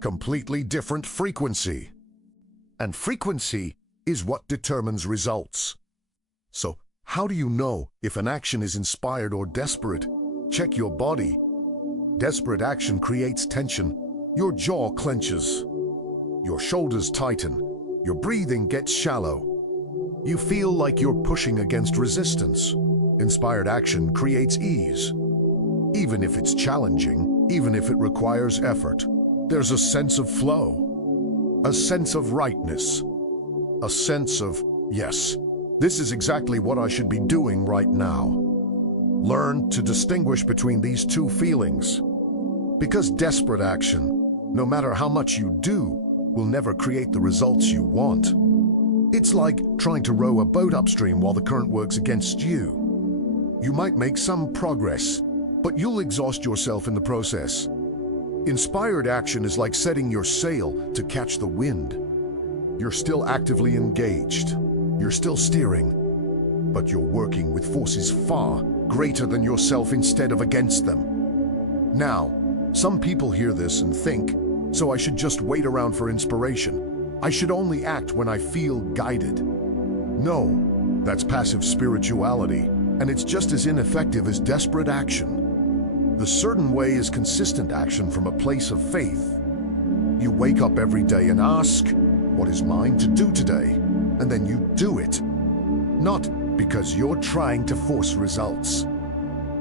completely different frequency. And frequency is what determines results. So, how do you know if an action is inspired or desperate? Check your body. Desperate action creates tension. Your jaw clenches. Your shoulders tighten. Your breathing gets shallow. You feel like you're pushing against resistance. Inspired action creates ease. Even if it's challenging, even if it requires effort, there's a sense of flow, a sense of rightness, a sense of, yes, this is exactly what I should be doing right now. Learn to distinguish between these two feelings. Because desperate action, no matter how much you do, will never create the results you want. It's like trying to row a boat upstream while the current works against you. You might make some progress, but you'll exhaust yourself in the process. Inspired action is like setting your sail to catch the wind. You're still actively engaged. You're still steering, but you're working with forces far greater than yourself instead of against them. Now, some people hear this and think, so I should just wait around for inspiration. I should only act when I feel guided. No, that's passive spirituality, and it's just as ineffective as desperate action. The certain way is consistent action from a place of faith. You wake up every day and ask, what is mine to do today, and then you do it. Not because you're trying to force results.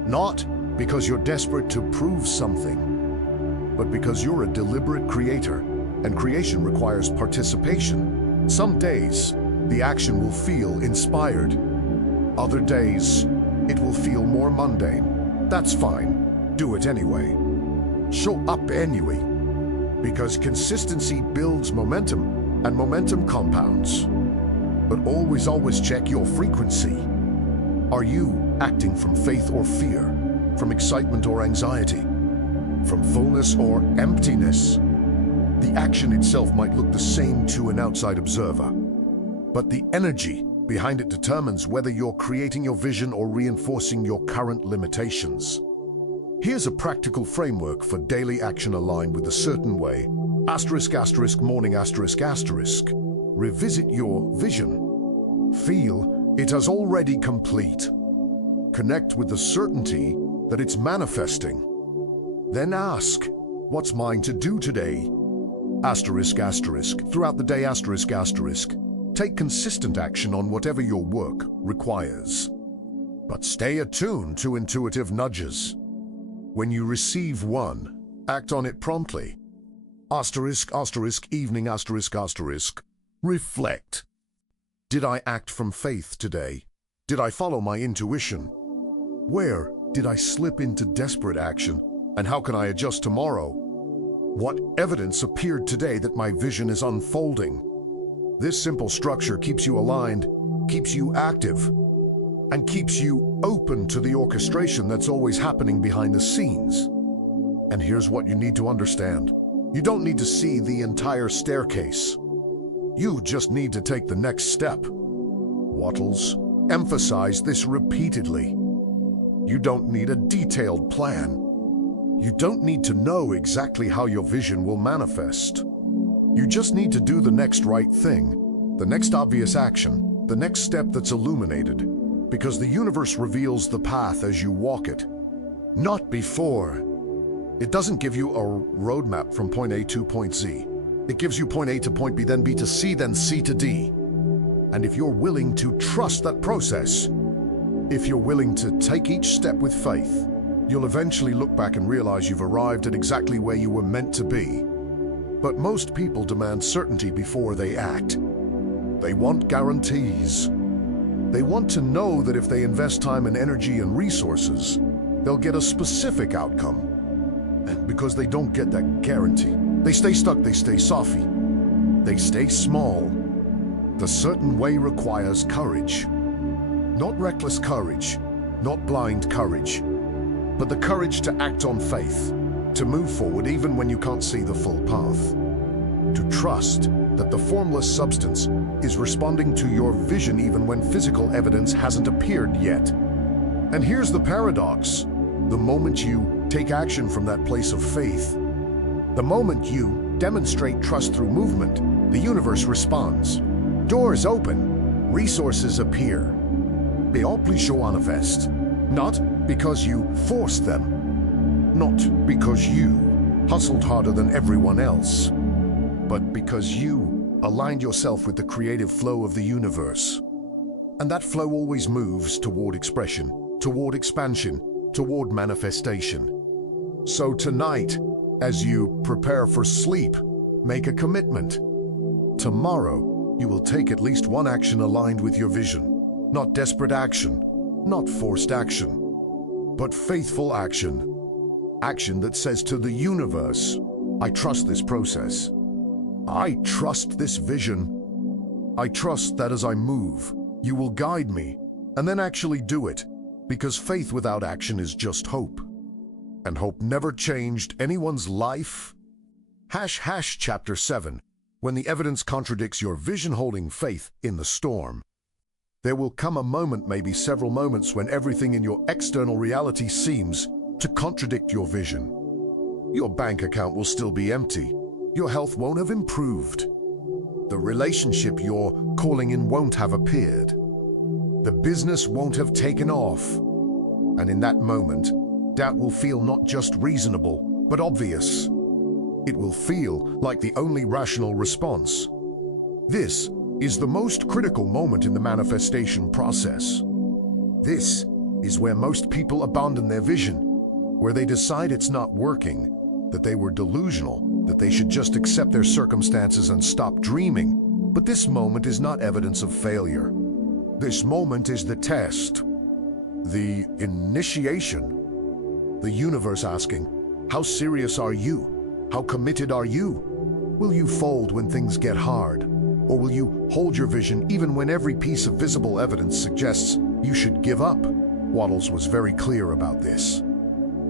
Not because you're desperate to prove something, but because you're a deliberate creator, and creation requires participation. Some days, the action will feel inspired. Other days, it will feel more mundane. That's fine. Do it anyway. Show up anyway. Because consistency builds momentum, and momentum compounds. But always check your frequency. Are you acting from faith or fear? From excitement or anxiety? From fullness or emptiness? The action itself might look the same to an outside observer, but the energy behind it determines whether you're creating your vision or reinforcing your current limitations. Here's a practical framework for daily action aligned with a certain way. ***morning***. Revisit your vision. Feel it as already complete. Connect with the certainty that it's manifesting. Then ask, what's mine to do today? Throughout the day, take consistent action on whatever your work requires. But stay attuned to intuitive nudges. When you receive one, act on it promptly. Evening, reflect. Did I act from faith today? Did I follow my intuition? Where did I slip into desperate action? And how can I adjust tomorrow? What evidence appeared today that my vision is unfolding? This simple structure keeps you aligned, keeps you active, and keeps you open to the orchestration that's always happening behind the scenes. And here's what you need to understand. You don't need to see the entire staircase. You just need to take the next step. Wattles emphasized this repeatedly. You don't need a detailed plan. You don't need to know exactly how your vision will manifest. You just need to do the next right thing, the next obvious action, the next step that's illuminated, because the universe reveals the path as you walk it, not before. It doesn't give you a roadmap from point A to point Z. It gives you point A to point B, then B to C, then C to D. And if you're willing to trust that process, if you're willing to take each step with faith, you'll eventually look back and realize you've arrived at exactly where you were meant to be. But most people demand certainty before they act. They want guarantees. They want to know that if they invest time and energy and resources, they'll get a specific outcome. And because they don't get that guarantee, they stay stuck, they stay softy, they stay small. The certain way requires courage. Not reckless courage, not blind courage, but the courage to act on faith, to move forward even when you can't see the full path, to trust that the formless substance is responding to your vision even when physical evidence hasn't appeared yet. And here's the paradox. The moment you take action from that place of faith, the moment you demonstrate trust through movement, the universe responds. Doors open, resources appear. They all please manifest, not because you forced them, not because you hustled harder than everyone else, but because you aligned yourself with the creative flow of the universe. And that flow always moves toward expression, toward expansion, toward manifestation. So tonight, as you prepare for sleep, make a commitment. Tomorrow, you will take at least one action aligned with your vision. Not desperate action, not forced action, but faithful action. Action that says to the universe, I trust this process. I trust this vision. I trust that as I move, you will guide me, and then actually do it, because faith without action is just hope. And hope never changed anyone's life. Chapter 7. When the evidence contradicts your vision, holding faith in the storm. There will come a moment, maybe several moments, when everything in your external reality seems to contradict your vision. Your bank account will still be empty. Your health won't have improved. The relationship you're calling in won't have appeared. The business won't have taken off. And in that moment, doubt will feel not just reasonable, but obvious. It will feel like the only rational response. This is the most critical moment in the manifestation process. This is where most people abandon their vision, where they decide it's not working, that they were delusional, that they should just accept their circumstances and stop dreaming. But this moment is not evidence of failure. This moment is the test, the initiation. The universe asking, how serious are you? How committed are you? Will you fold when things get hard? Or will you hold your vision even when every piece of visible evidence suggests you should give up? Wattles was very clear about this.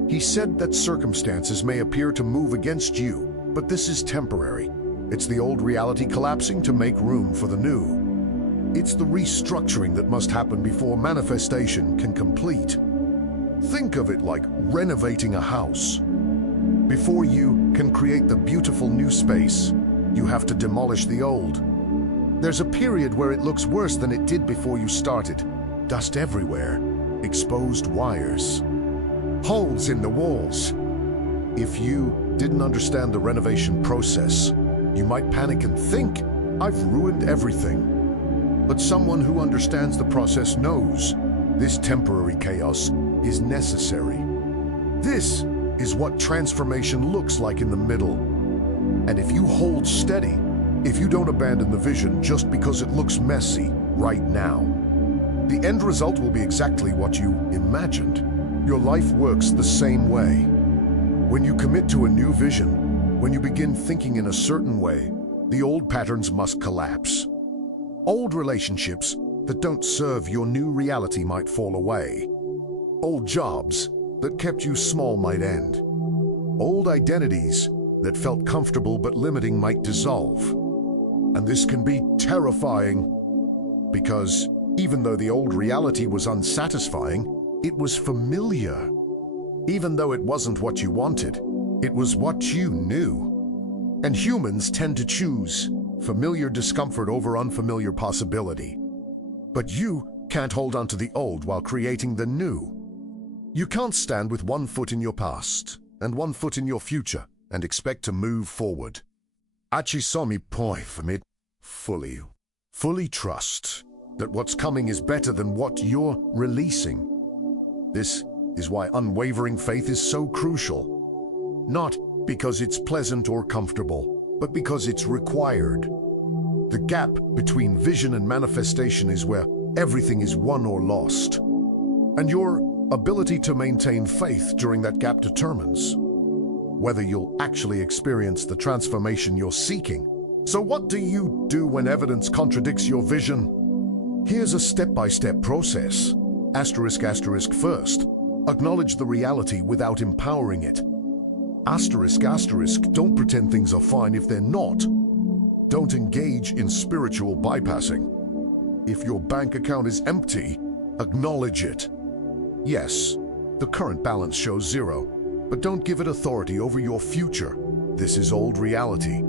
He said that circumstances may appear to move against you, but this is temporary. It's the old reality collapsing to make room for the new. It's the restructuring that must happen before manifestation can complete. Think of it like renovating a house. Before you can create the beautiful new space, you have to demolish the old. There's a period where it looks worse than it did before you started. Dust everywhere, exposed wires, holes in the walls. If you didn't understand the renovation process, you might panic and think, I've ruined everything. But someone who understands the process knows this temporary chaos is necessary. This is what transformation looks like in the middle. And if you hold steady, if you don't abandon the vision just because it looks messy right now, the end result will be exactly what you imagined. Your life works the same way. When you commit to a new vision, when you begin thinking in a certain way, the old patterns must collapse. Old relationships that don't serve your new reality might fall away. Old jobs that kept you small might end. Old identities that felt comfortable but limiting might dissolve. And this can be terrifying because even though the old reality was unsatisfying, it was familiar. Even though it wasn't what you wanted, it was what you knew. And humans tend to choose familiar discomfort over unfamiliar possibility. But you can't hold on to the old while creating the new. You can't stand with one foot in your past and one foot in your future and expect to move forward. Ci sono poi famit fully trust that what's coming is better than what you're releasing. This is why unwavering faith is so crucial. Not because it's pleasant or comfortable, but because it's required. The gap between vision and manifestation is where everything is won or lost. And your ability to maintain faith during that gap determines whether you'll actually experience the transformation you're seeking. So what do you do when evidence contradicts your vision? Here's a step-by-step process. Asterisk first. Acknowledge the reality without empowering it. Asterisk, don't pretend things are fine if they're not. Don't engage in spiritual bypassing. If your bank account is empty, acknowledge it. Yes, the current balance shows zero, but don't give it authority over your future. This is old reality.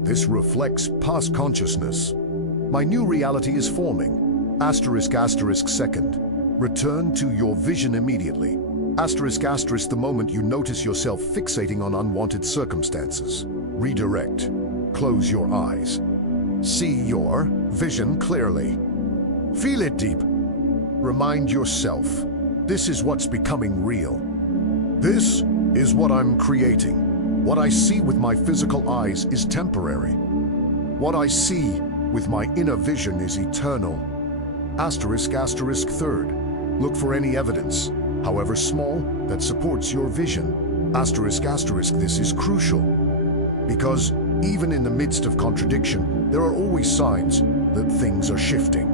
This reflects past consciousness. My new reality is forming. Asterisk second. Return to your vision immediately. Asterisk the moment you notice yourself fixating on unwanted circumstances. Redirect. Close your eyes. See your vision clearly. Feel it deep. Remind yourself, this is what's becoming real. This is what I'm creating. What I see with my physical eyes is temporary. What I see with my inner vision is eternal. Asterisk third. Look for any evidence, however small, that supports your vision. Asterisk, this is crucial. Because even in the midst of contradiction, there are always signs that things are shifting.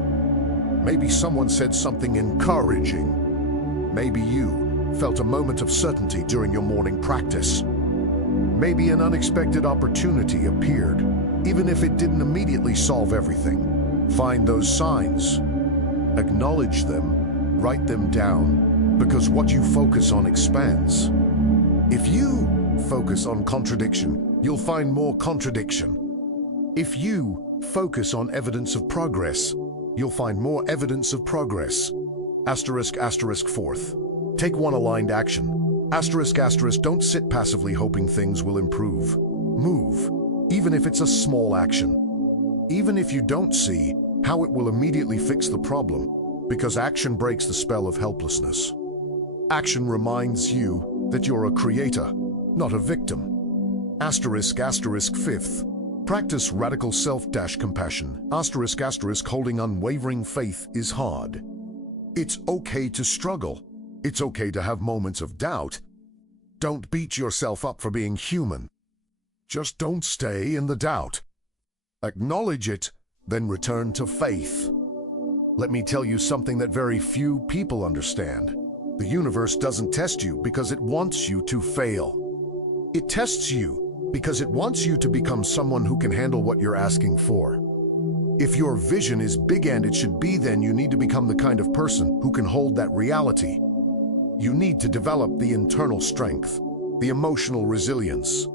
Maybe someone said something encouraging. Maybe you felt a moment of certainty during your morning practice. Maybe an unexpected opportunity appeared, even if it didn't immediately solve everything. Find those signs. Acknowledge them. Write them down, because what you focus on expands. If you focus on contradiction, you'll find more contradiction. If you focus on evidence of progress, you'll find more evidence of progress. Asterisk fourth. Take one aligned action. Asterisk, don't sit passively hoping things will improve. Move, even if it's a small action. even if you don't see how it will immediately fix the problem, because action breaks the spell of helplessness. Action reminds you that you're a creator, not a victim. **Fifth. Practice radical self-compassion. ***. Holding unwavering faith is hard. It's okay to struggle. It's okay to have moments of doubt. Don't beat yourself up for being human. Just don't stay in the doubt. Acknowledge it, then return to faith. Let me tell you something that very few people understand. The universe doesn't test you because it wants you to fail. It tests you because it wants you to become someone who can handle what you're asking for. If your vision is big and it should be, then you need to become the kind of person who can hold that reality. You need to develop the internal strength, the emotional resilience,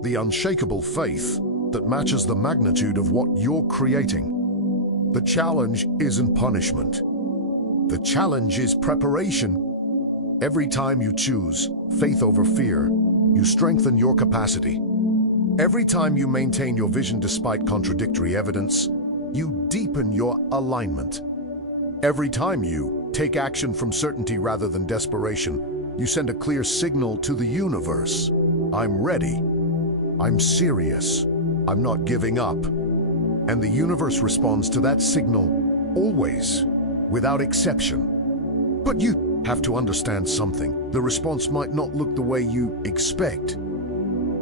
the unshakable faith that matches the magnitude of what you're creating. The challenge isn't punishment. The challenge is preparation. Every time you choose faith over fear, you strengthen your capacity. Every time you maintain your vision despite contradictory evidence, you deepen your alignment. Every time you take action from certainty rather than desperation, you send a clear signal to the universe. I'm ready. I'm serious. I'm not giving up. And the universe responds to that signal always, without exception. But you have to understand something. The response might not look the way you expect.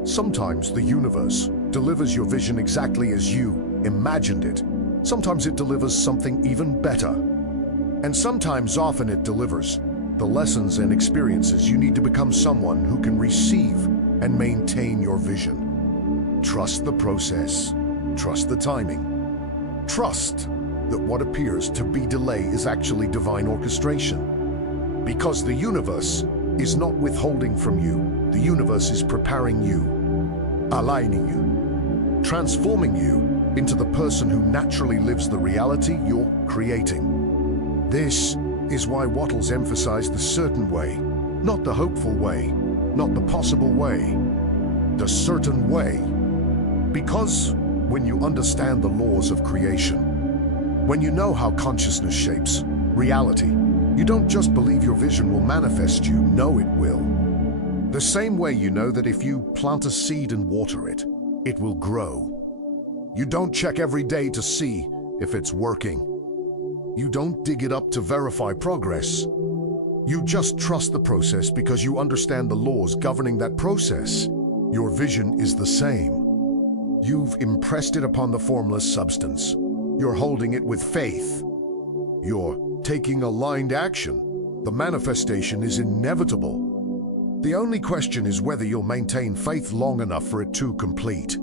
Sometimes the universe delivers your vision exactly as you imagined it. Sometimes it delivers something even better. And often it delivers the lessons and experiences you need to become someone who can receive and maintain your vision. Trust the process. Trust the timing. Trust that what appears to be delay is actually divine orchestration. Because the universe is not withholding from you. The universe is preparing you, aligning you, transforming you into the person who naturally lives the reality you're creating. This is why Wattles emphasized the certain way, not the hopeful way, not the possible way, the certain way. Because when you understand the laws of creation, when you know how consciousness shapes reality, you don't just believe your vision will manifest, you know it will. The same way you know that if you plant a seed and water it, it will grow. You don't check every day to see if it's working. You don't dig it up to verify progress. You just trust the process because you understand the laws governing that process. Your vision is the same. You've impressed it upon the formless substance. You're holding it with faith. You're taking aligned action. The manifestation is inevitable. The only question is whether you'll maintain faith long enough for it to complete.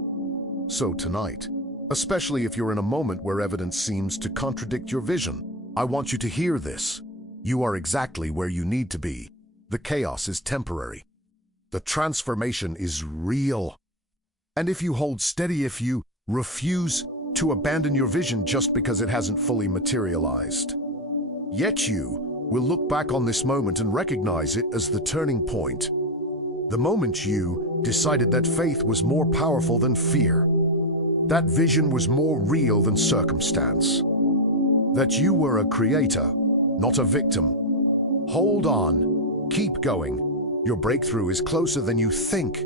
So tonight, especially if you're in a moment where evidence seems to contradict your vision, I want you to hear this. You are exactly where you need to be. The chaos is temporary. The transformation is real. And if you hold steady, if you refuse to abandon your vision just because it hasn't fully materialized, yet you will look back on this moment and recognize it as the turning point. The moment you decided that faith was more powerful than fear, that vision was more real than circumstance, that you were a creator, not a victim. Hold on, keep going. Your breakthrough is closer than you think.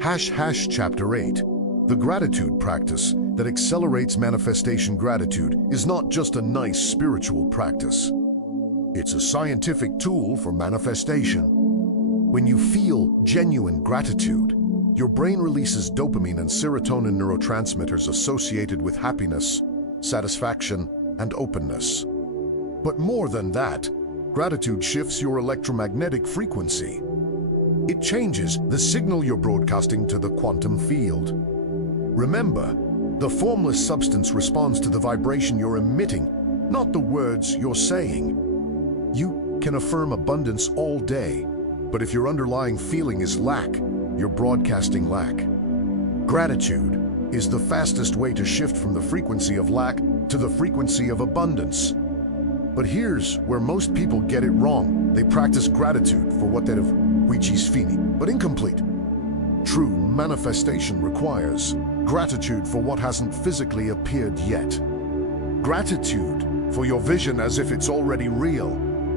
Chapter 8. The gratitude practice that accelerates manifestation. Gratitude is not just a nice spiritual practice. It's a scientific tool for manifestation. When you feel genuine gratitude, your brain releases dopamine and serotonin, neurotransmitters associated with happiness, satisfaction, and openness. But more than that, gratitude shifts your electromagnetic frequency. It changes the signal you're broadcasting to the quantum field. Remember, the formless substance responds to the vibration you're emitting, not the words you're saying. You can affirm abundance all day, but if your underlying feeling is lack, you're broadcasting lack. Gratitude is the fastest way to shift from the frequency of lack to the frequency of abundance. But here's where most people get it wrong. They practice gratitude for what they'd have which is fini, but incomplete. True manifestation requires Gratitude for what hasn't physically appeared yet. Gratitude for your vision as if it's already real.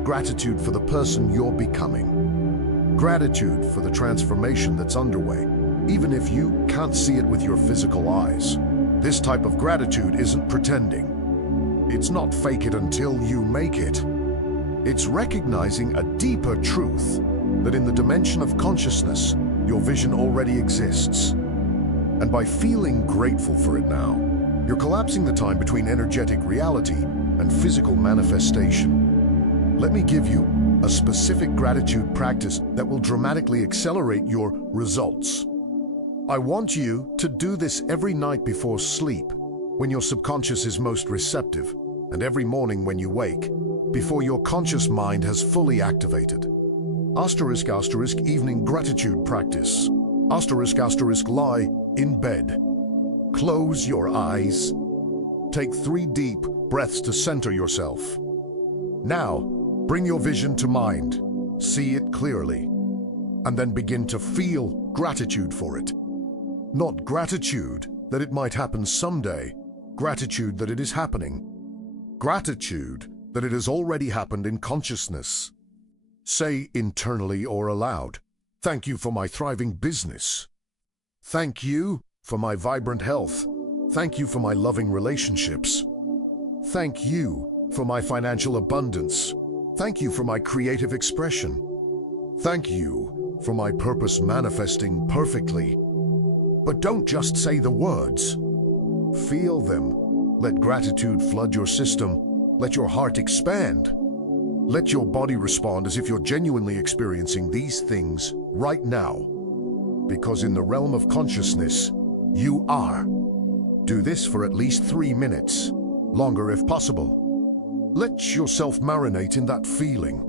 Gratitude for the person you're becoming. Gratitude for the transformation that's underway, even if you can't see it with your physical eyes. This type of gratitude isn't pretending. It's not fake it until you make it. It's recognizing a deeper truth that in the dimension of consciousness, your vision already exists. And by feeling grateful for it now, you're collapsing the time between energetic reality and physical manifestation. Let me give you a specific gratitude practice that will dramatically accelerate your results. I want you to do this every night before sleep, when your subconscious is most receptive, and every morning when you wake, before your conscious mind has fully activated. *** evening gratitude practice. *** lie in bed. Close your eyes. Take 3 deep breaths to center yourself. Now, bring your vision to mind. See it clearly. And then begin to feel gratitude for it. Not gratitude that it might happen someday. Gratitude that it is happening. Gratitude that it has already happened in consciousness. Say internally or aloud, "Thank you for my thriving business. Thank you for my vibrant health. Thank you for my loving relationships. Thank you for my financial abundance. Thank you for my creative expression. Thank you for my purpose manifesting perfectly." But don't just say the words. Feel them. Let gratitude flood your system. Let your heart expand. Let your body respond as if you're genuinely experiencing these things right now. Because in the realm of consciousness, you are. Do this for at least 3 minutes, longer if possible. Let yourself marinate in that feeling.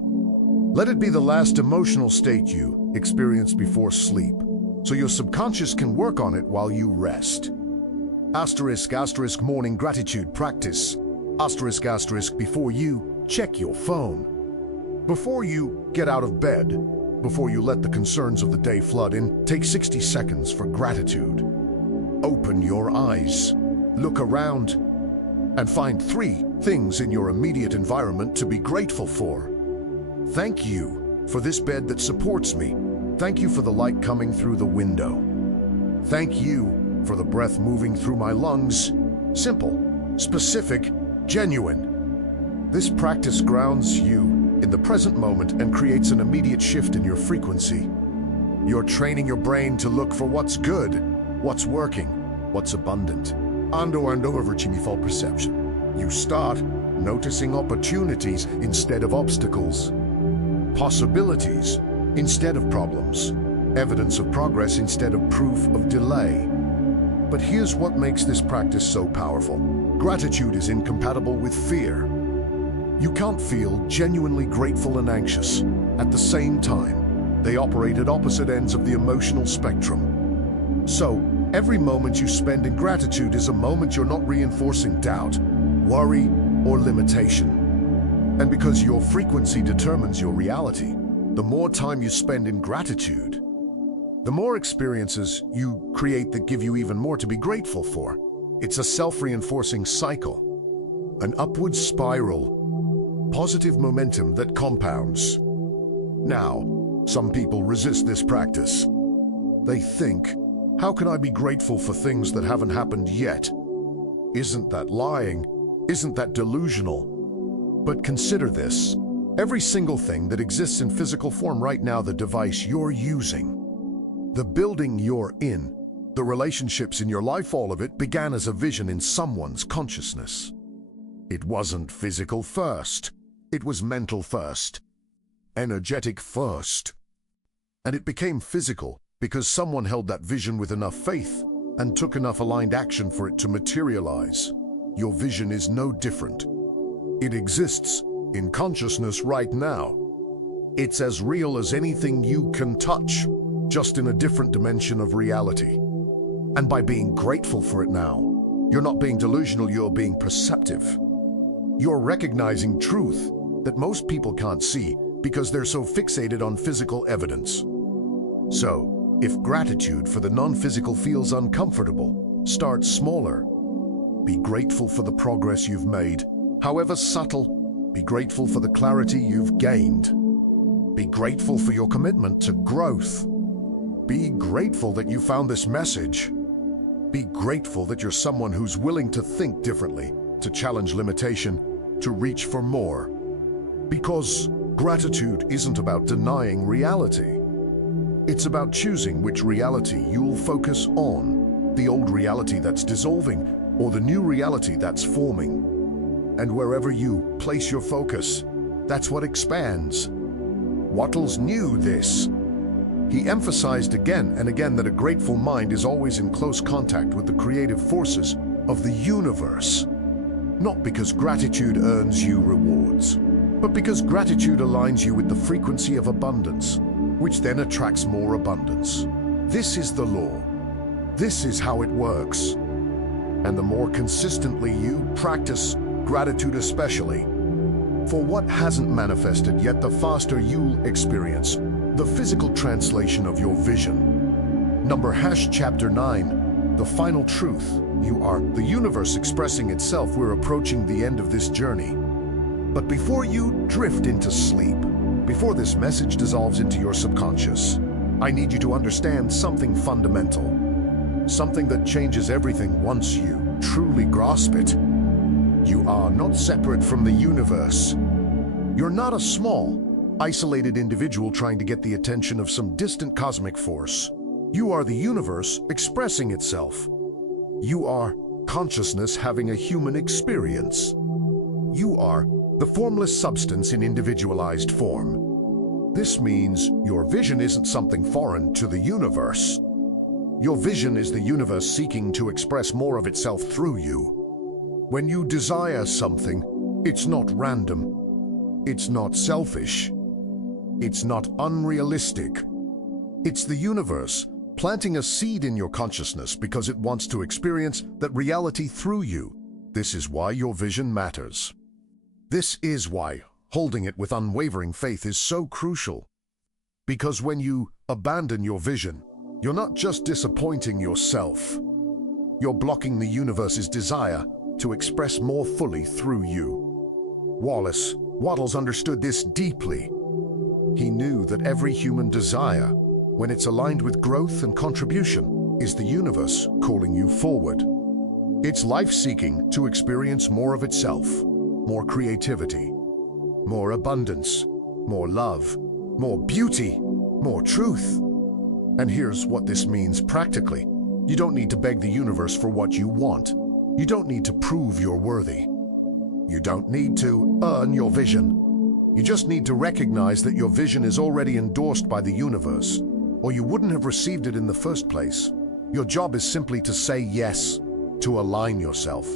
Let it be the last emotional state you experience before sleep, so your subconscious can work on it while you rest. *** morning gratitude practice. *** before you check your phone. Before you get out of bed, before you let the concerns of the day flood in, take 60 seconds for gratitude. Open your eyes, look around, and find 3 things in your immediate environment to be grateful for. Thank you for this bed that supports me. Thank you for the light coming through the window. Thank you for the breath moving through my lungs. Simple, specific, genuine. This practice grounds you in the present moment and creates an immediate shift in your frequency. You're training your brain to look for what's good, what's working, what's abundant. Perception. You start noticing opportunities instead of obstacles, possibilities instead of problems, evidence of progress instead of proof of delay. But here's what makes this practice so powerful. Gratitude is incompatible with fear. You can't feel genuinely grateful and anxious at the same time. They operate at opposite ends of the emotional spectrum. So, every moment you spend in gratitude is a moment you're not reinforcing doubt, worry, or limitation. And because your frequency determines your reality, the more time you spend in gratitude, the more experiences you create that give you even more to be grateful for. It's a self-reinforcing cycle, an upward spiral, positive momentum that compounds. Now, some people resist this practice. They think, how can I be grateful for things that haven't happened yet? Isn't that lying? Isn't that delusional? But consider this. Every single thing that exists in physical form right now, the device you're using, the building you're in, the relationships in your life, all of it began as a vision in someone's consciousness. It wasn't physical first. It was mental first, energetic first. And it became physical because someone held that vision with enough faith and took enough aligned action for it to materialize. Your vision is no different. It exists in consciousness right now. It's as real as anything you can touch, just in a different dimension of reality. And by being grateful for it now, you're not being delusional, you're being perceptive. You're recognizing truth that most people can't see because they're so fixated on physical evidence. So, if gratitude for the non-physical feels uncomfortable, Start smaller. Be grateful for the progress you've made. However subtle, be grateful for the clarity you've gained. Be grateful for your commitment to growth. Be grateful that you found this message. Be grateful that you're someone who's willing to think differently, to challenge limitation, to reach for more. Because gratitude isn't about denying reality. It's about choosing which reality you'll focus on, the old reality that's dissolving or the new reality that's forming. And wherever you place your focus, that's what expands. Wattles knew this. He emphasized again and again that a grateful mind is always in close contact with the creative forces of the universe. Not because gratitude earns you rewards, but because gratitude aligns you with the frequency of abundance, which then attracts more abundance. This is the law. This is how it works. And the more consistently you practice gratitude especially, for what hasn't manifested yet, the faster you'll experience the physical translation of your vision. Chapter 9, the final truth. You are the universe expressing itself. We're approaching the end of this journey. But before you drift into sleep, before this message dissolves into your subconscious, I need you to understand something fundamental, something that changes everything once you truly grasp it. You are not separate from the universe. You're not a small, isolated individual trying to get the attention of some distant cosmic force. You are the universe expressing itself. You are consciousness having a human experience. You are the formless substance in individualized form. This means your vision isn't something foreign to the universe. Your vision is the universe seeking to express more of itself through you. When you desire something, it's not random. It's not selfish. It's not unrealistic. It's the universe planting a seed in your consciousness because it wants to experience that reality through you. This is why your vision matters. This is why holding it with unwavering faith is so crucial. Because when you abandon your vision, you're not just disappointing yourself. You're blocking the universe's desire to express more fully through you. Wattles understood this deeply. He knew that every human desire, when it's aligned with growth and contribution, is the universe calling you forward. It's life seeking to experience more of itself, more creativity, more abundance, more love, more beauty, more truth. And here's what this means practically. You don't need to beg the universe for what you want. You don't need to prove you're worthy. You don't need to earn your vision. You just need to recognize that your vision is already endorsed by the universe, or you wouldn't have received it in the first place. Your job is simply to say yes, to align yourself,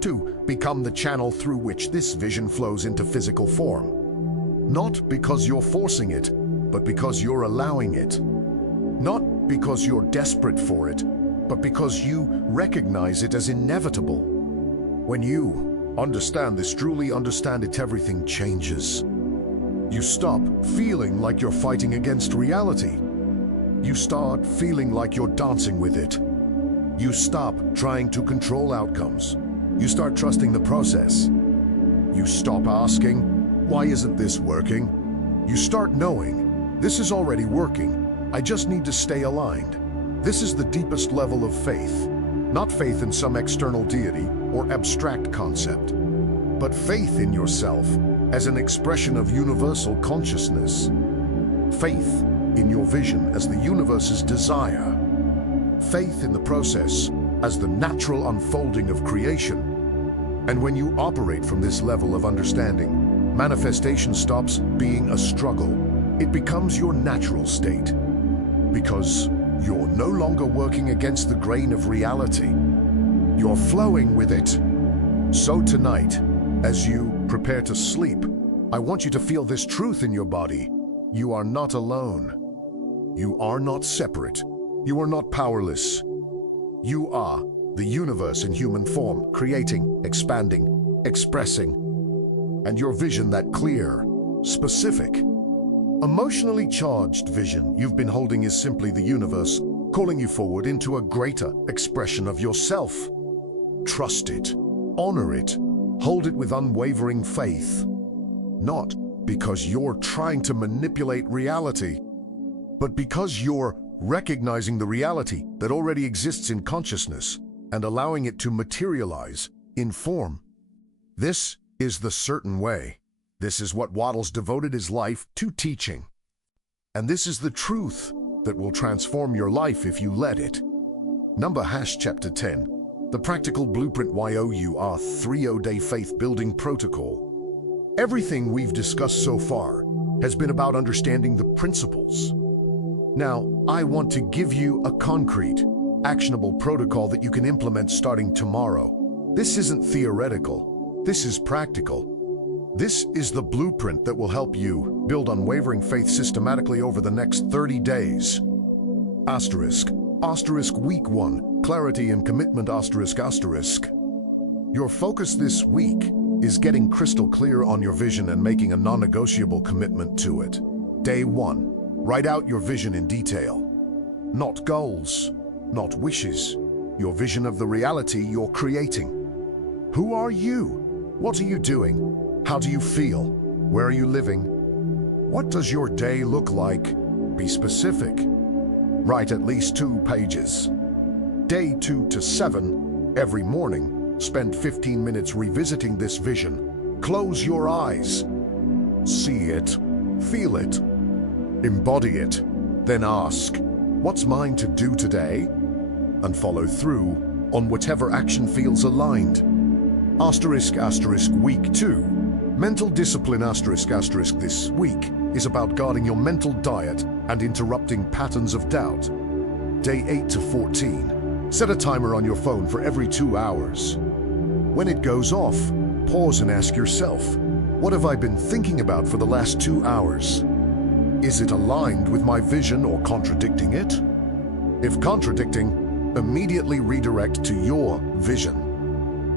to become the channel through which this vision flows into physical form. Not because you're forcing it, but because you're allowing it. Not because you're desperate for it, but because you recognize it as inevitable. When you understand this, truly understand it, everything changes. You stop feeling like you're fighting against reality. You start feeling like you're dancing with it. You stop trying to control outcomes. You start trusting the process. You stop asking, why isn't this working? You start knowing, this is already working. I just need to stay aligned. This is the deepest level of faith. Not faith in some external deity or abstract concept, but faith in yourself as an expression of universal consciousness. Faith in your vision as the universe's desire. Faith in the process as the natural unfolding of creation. And when you operate from this level of understanding, manifestation stops being a struggle. It becomes your natural state. Because you're no longer working against the grain of reality. You're flowing with it. So tonight, as you prepare to sleep, I want you to feel this truth in your body. You are not alone. You are not separate. You are not powerless. You are the universe in human form, creating, expanding, expressing. And your vision, that clear, specific, emotionally charged vision you've been holding, is simply the universe calling you forward into a greater expression of yourself. Trust it, honor it, hold it with unwavering faith. Not because you're trying to manipulate reality, but because you're recognizing the reality that already exists in consciousness and allowing it to materialize in form. This is the certain way. This is what Wattles devoted his life to teaching. And this is the truth that will transform your life if you let it. Number Chapter 10, the practical blueprint YOUR 3-day faith building protocol. Everything we've discussed so far has been about understanding the principles. Now, I want to give you a concrete, actionable protocol that you can implement starting tomorrow. This isn't theoretical. This is practical. This is the blueprint that will help you build unwavering faith systematically over the next 30 days. Asterisk week 1, clarity and commitment asterisk. Your focus this week is getting crystal clear on your vision and making a non-negotiable commitment to it. Day 1, write out your vision in detail. Not goals, not wishes, your vision of the reality you're creating. Who are you? What are you doing? How do you feel? Where are you living? What does your day look like? Be specific. Write at least 2 pages. Day 2 to 7, every morning, spend 15 minutes revisiting this vision. Close your eyes. See it, feel it, embody it, then ask, what's mine to do today? And follow through on whatever action feels aligned. Week 2, mental discipline this week is about guarding your mental diet and interrupting patterns of doubt. Day 8 to 14, set a timer on your phone for every 2 hours. When it goes off, pause and ask yourself, what have I been thinking about for the last 2 hours? Is it aligned with my vision or contradicting it? If contradicting, immediately redirect to your vision.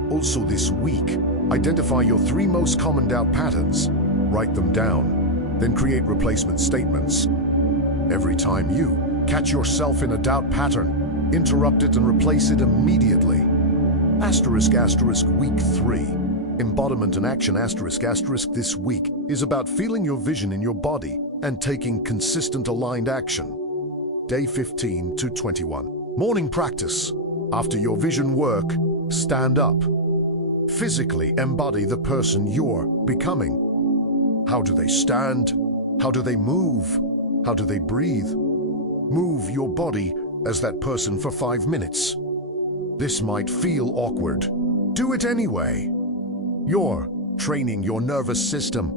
Also this week, identify your 3 most common doubt patterns, write them down, then create replacement statements. Every time you catch yourself in a doubt pattern, interrupt it and replace it immediately. Week 3, embodiment and action this week is about feeling your vision in your body and taking consistent aligned action. Day 15 to 21, morning practice. After your vision work, stand up. Physically embody the person you're becoming. How do they stand? How do they move? How do they breathe? Move your body as that person for 5 minutes. This might feel awkward. Do it anyway. You're training your nervous system.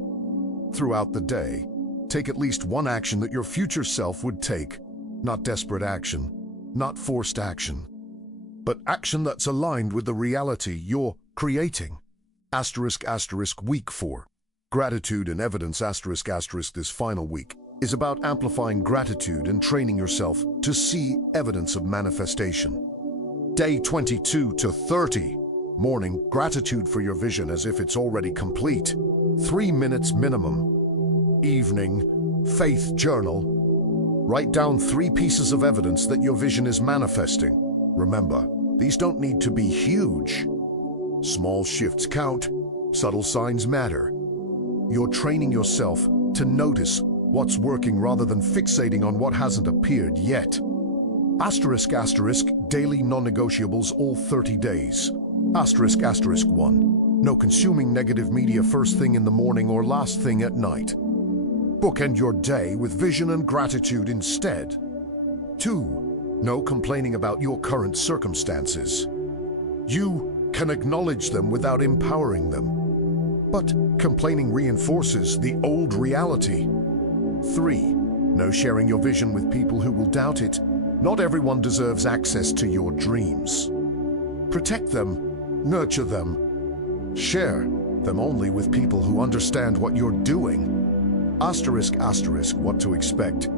Throughout the day, take at least 1 action that your future self would take. Not desperate action, not forced action, but action that's aligned with the reality you're creating. Week 4, gratitude and evidence this final week is about amplifying gratitude and training yourself to see evidence of manifestation. Day 22 to 30, morning gratitude for your vision as if it's already complete. 3 minutes minimum. Evening, faith journal. Write down 3 pieces of evidence that your vision is manifesting. Remember, these don't need to be huge. Small shifts count, subtle signs matter. You're training yourself to notice what's working rather than fixating on what hasn't appeared yet. Daily non-negotiables all 30 days. 1, no consuming negative media first thing in the morning or last thing at night. Bookend your day with vision and gratitude instead. 2, no complaining about your current circumstances. You can acknowledge them without empowering them. But complaining reinforces the old reality. 3, no sharing your vision with people who will doubt it. Not everyone deserves access to your dreams. Protect them, nurture them, share them only with people who understand what you're doing. What to expect.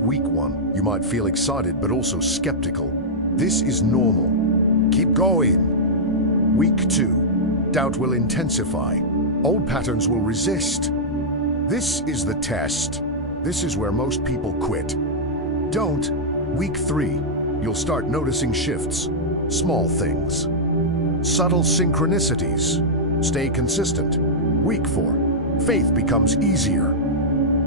Week 1, you might feel excited but also skeptical. This is normal. Keep going. Week 2, doubt will intensify. Old patterns will resist. This is the test. This is where most people quit. Don't Week 3, you'll start noticing shifts, small things, subtle synchronicities. Stay consistent. Week 4, faith becomes easier.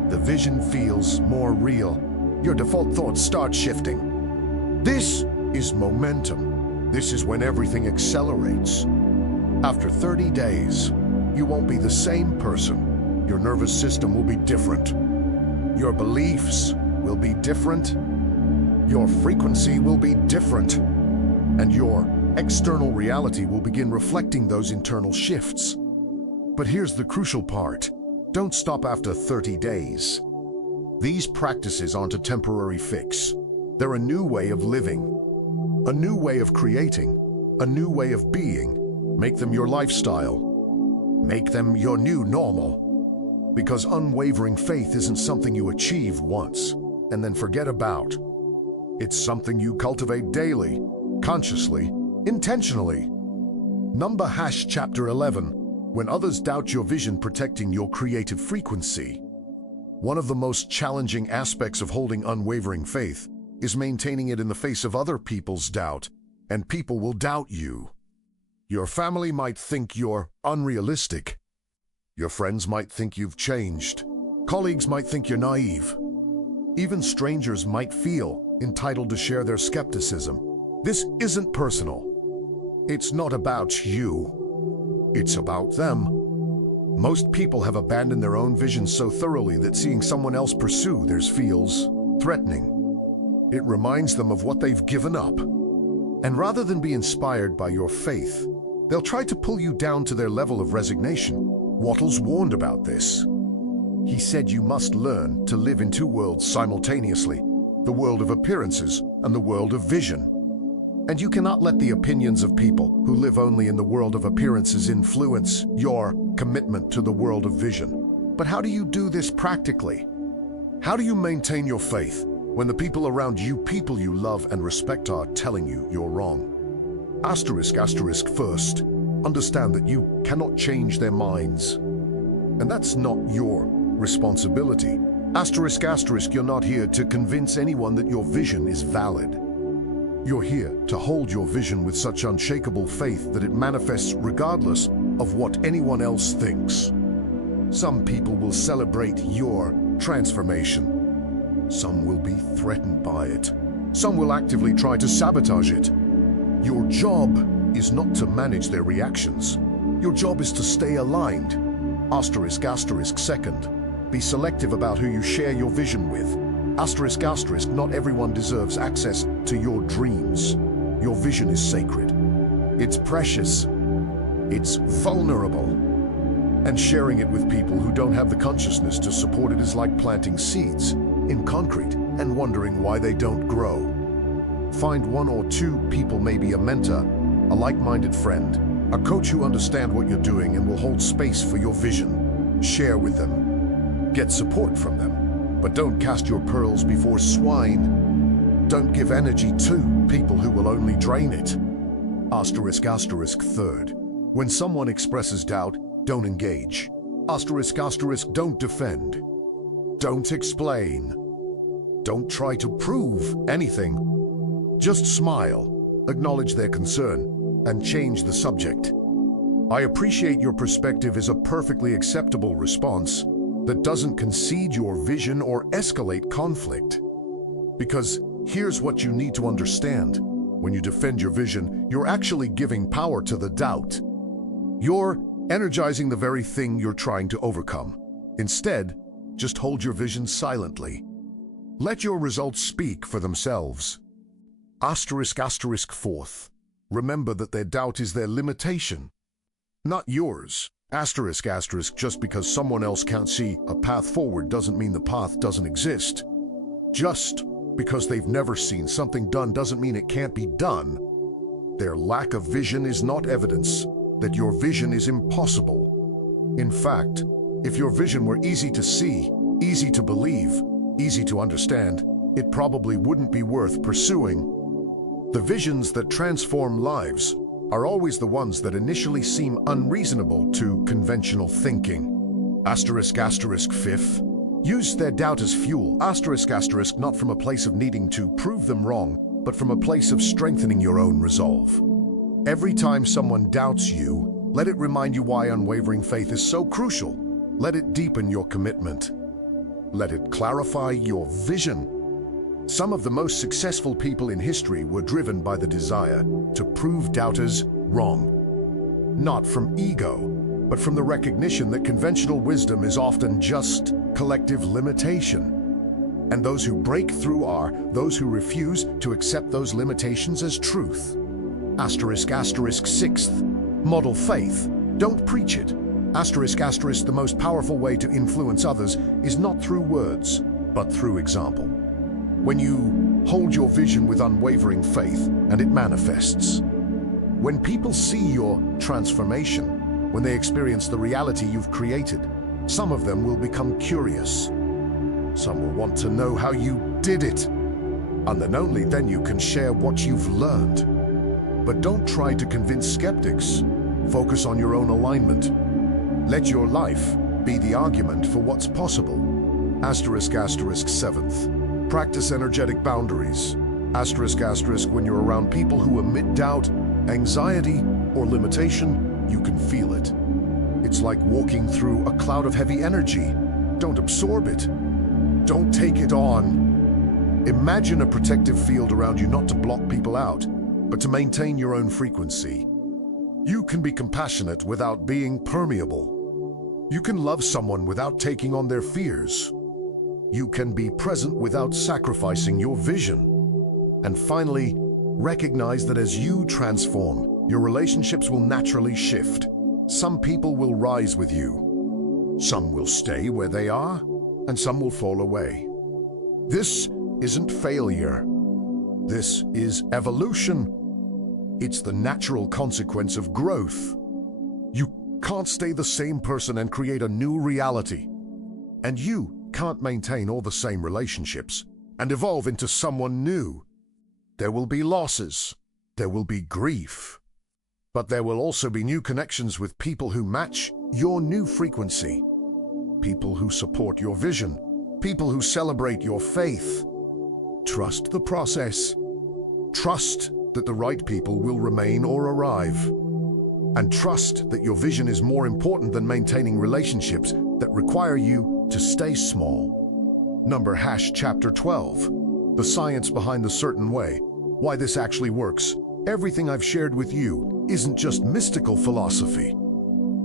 The vision feels more real. Your default thoughts start shifting. This is momentum. This is when everything accelerates. After 30 days, you won't be the same person. Your nervous system will be different. Your beliefs will be different. Your frequency will be different. And your external reality will begin reflecting those internal shifts. But here's the crucial part. Don't stop after 30 days. These practices aren't a temporary fix. They're a new way of living, a new way of creating, a new way of being. Make them your lifestyle. Make them your new normal. Because unwavering faith isn't something you achieve once and then forget about. It's something you cultivate daily, consciously, intentionally. Number #chapter 11. When others doubt your vision, protecting your creative frequency. One of the most challenging aspects of holding unwavering faith is maintaining it in the face of other people's doubt, and people will doubt you. Your family might think you're unrealistic. Your friends might think you've changed. Colleagues might think you're naive. Even strangers might feel entitled to share their skepticism. This isn't personal. It's not about you. It's about them. Most people have abandoned their own vision so thoroughly that seeing someone else pursue theirs feels threatening. It reminds them of what they've given up. And rather than be inspired by your faith, they'll try to pull you down to their level of resignation. Wattles warned about this. He said you must learn to live in two worlds simultaneously, the world of appearances and the world of vision. And you cannot let the opinions of people who live only in the world of appearances influence your commitment to the world of vision. But how do you do this practically? How do you maintain your faith when the people around you, people you love and respect, are telling you you're wrong? First, understand that you cannot change their minds. And that's not your responsibility. You're not here to convince anyone that your vision is valid. You're here to hold your vision with such unshakable faith that it manifests regardless of what anyone else thinks. Some people will celebrate your transformation. Some will be threatened by it. Some will actively try to sabotage it. Your job is not to manage their reactions. Your job is to stay aligned. Second, be selective about who you share your vision with. Not everyone deserves access to your dreams. Your vision is sacred. It's precious. It's vulnerable. And sharing it with people who don't have the consciousness to support it is like planting seeds in concrete and wondering why they don't grow. Find one or two people, maybe a mentor, a like-minded friend, a coach who understands what you're doing and will hold space for your vision. Share with them. Get support from them. But don't cast your pearls before swine. Don't give energy to people who will only drain it. Third, when someone expresses doubt, don't engage. Don't defend. Don't explain. Don't try to prove anything. Just smile, acknowledge their concern, and change the subject. I appreciate your perspective is a perfectly acceptable response that doesn't concede your vision or escalate conflict. Because here's what you need to understand. When you defend your vision, you're actually giving power to the doubt. You're energizing the very thing you're trying to overcome. Instead, just hold your vision silently. Let your results speak for themselves. Fourth, remember that their doubt is their limitation, not yours. Just because someone else can't see a path forward doesn't mean the path doesn't exist. Just because they've never seen something done doesn't mean it can't be done. Their lack of vision is not evidence that your vision is impossible. In fact, if your vision were easy to see, easy to believe, easy to understand, it probably wouldn't be worth pursuing. The visions that transform lives are always the ones that initially seem unreasonable to conventional thinking. Fifth, Use their doubt as fuel, asterisk asterisk, not from a place of needing to prove them wrong, but from a place of strengthening your own resolve. Every time someone doubts you, let it remind you why unwavering faith is so crucial. Let it deepen your commitment. Let it clarify your vision. Some of the most successful people in history were driven by the desire to prove doubters wrong. Not from ego, but from the recognition that conventional wisdom is often just collective limitation. And those who break through are those who refuse to accept those limitations as truth. Asterisk asterisk sixth, model faith. Don't preach it. Asterisk asterisk, the most powerful way to influence others is not through words, but through example. When you hold your vision with unwavering faith and it manifests. When people see your transformation, when they experience the reality you've created, some of them will become curious. Some will want to know how you did it. And then only then you can share what you've learned. But don't try to convince skeptics. Focus on your own alignment. Let your life be the argument for what's possible. Asterisk asterisk seventh. Practice energetic boundaries. Asterisk asterisk, when you're around people who emit doubt, anxiety, or limitation, you can feel it. It's like walking through a cloud of heavy energy. Don't absorb it. Don't take it on. Imagine a protective field around you, not to block people out, but to maintain your own frequency. You can be compassionate without being permeable. You can love someone without taking on their fears. You can be present without sacrificing your vision. And finally, recognize that as you transform, your relationships will naturally shift. Some people will rise with you. Some will stay where they are, and some will fall away. This isn't failure. This is evolution. It's the natural consequence of growth. You can't stay the same person and create a new reality. And you can't maintain all the same relationships and evolve into someone new. There will be losses. There will be grief. But there will also be new connections with people who match your new frequency. People who support your vision. People who celebrate your faith. Trust the process. Trust that the right people will remain or arrive. And trust that your vision is more important than maintaining relationships that require you to stay small. Number chapter 12. The science behind the certain way. Why this actually works. Everything I've shared with you isn't just mystical philosophy.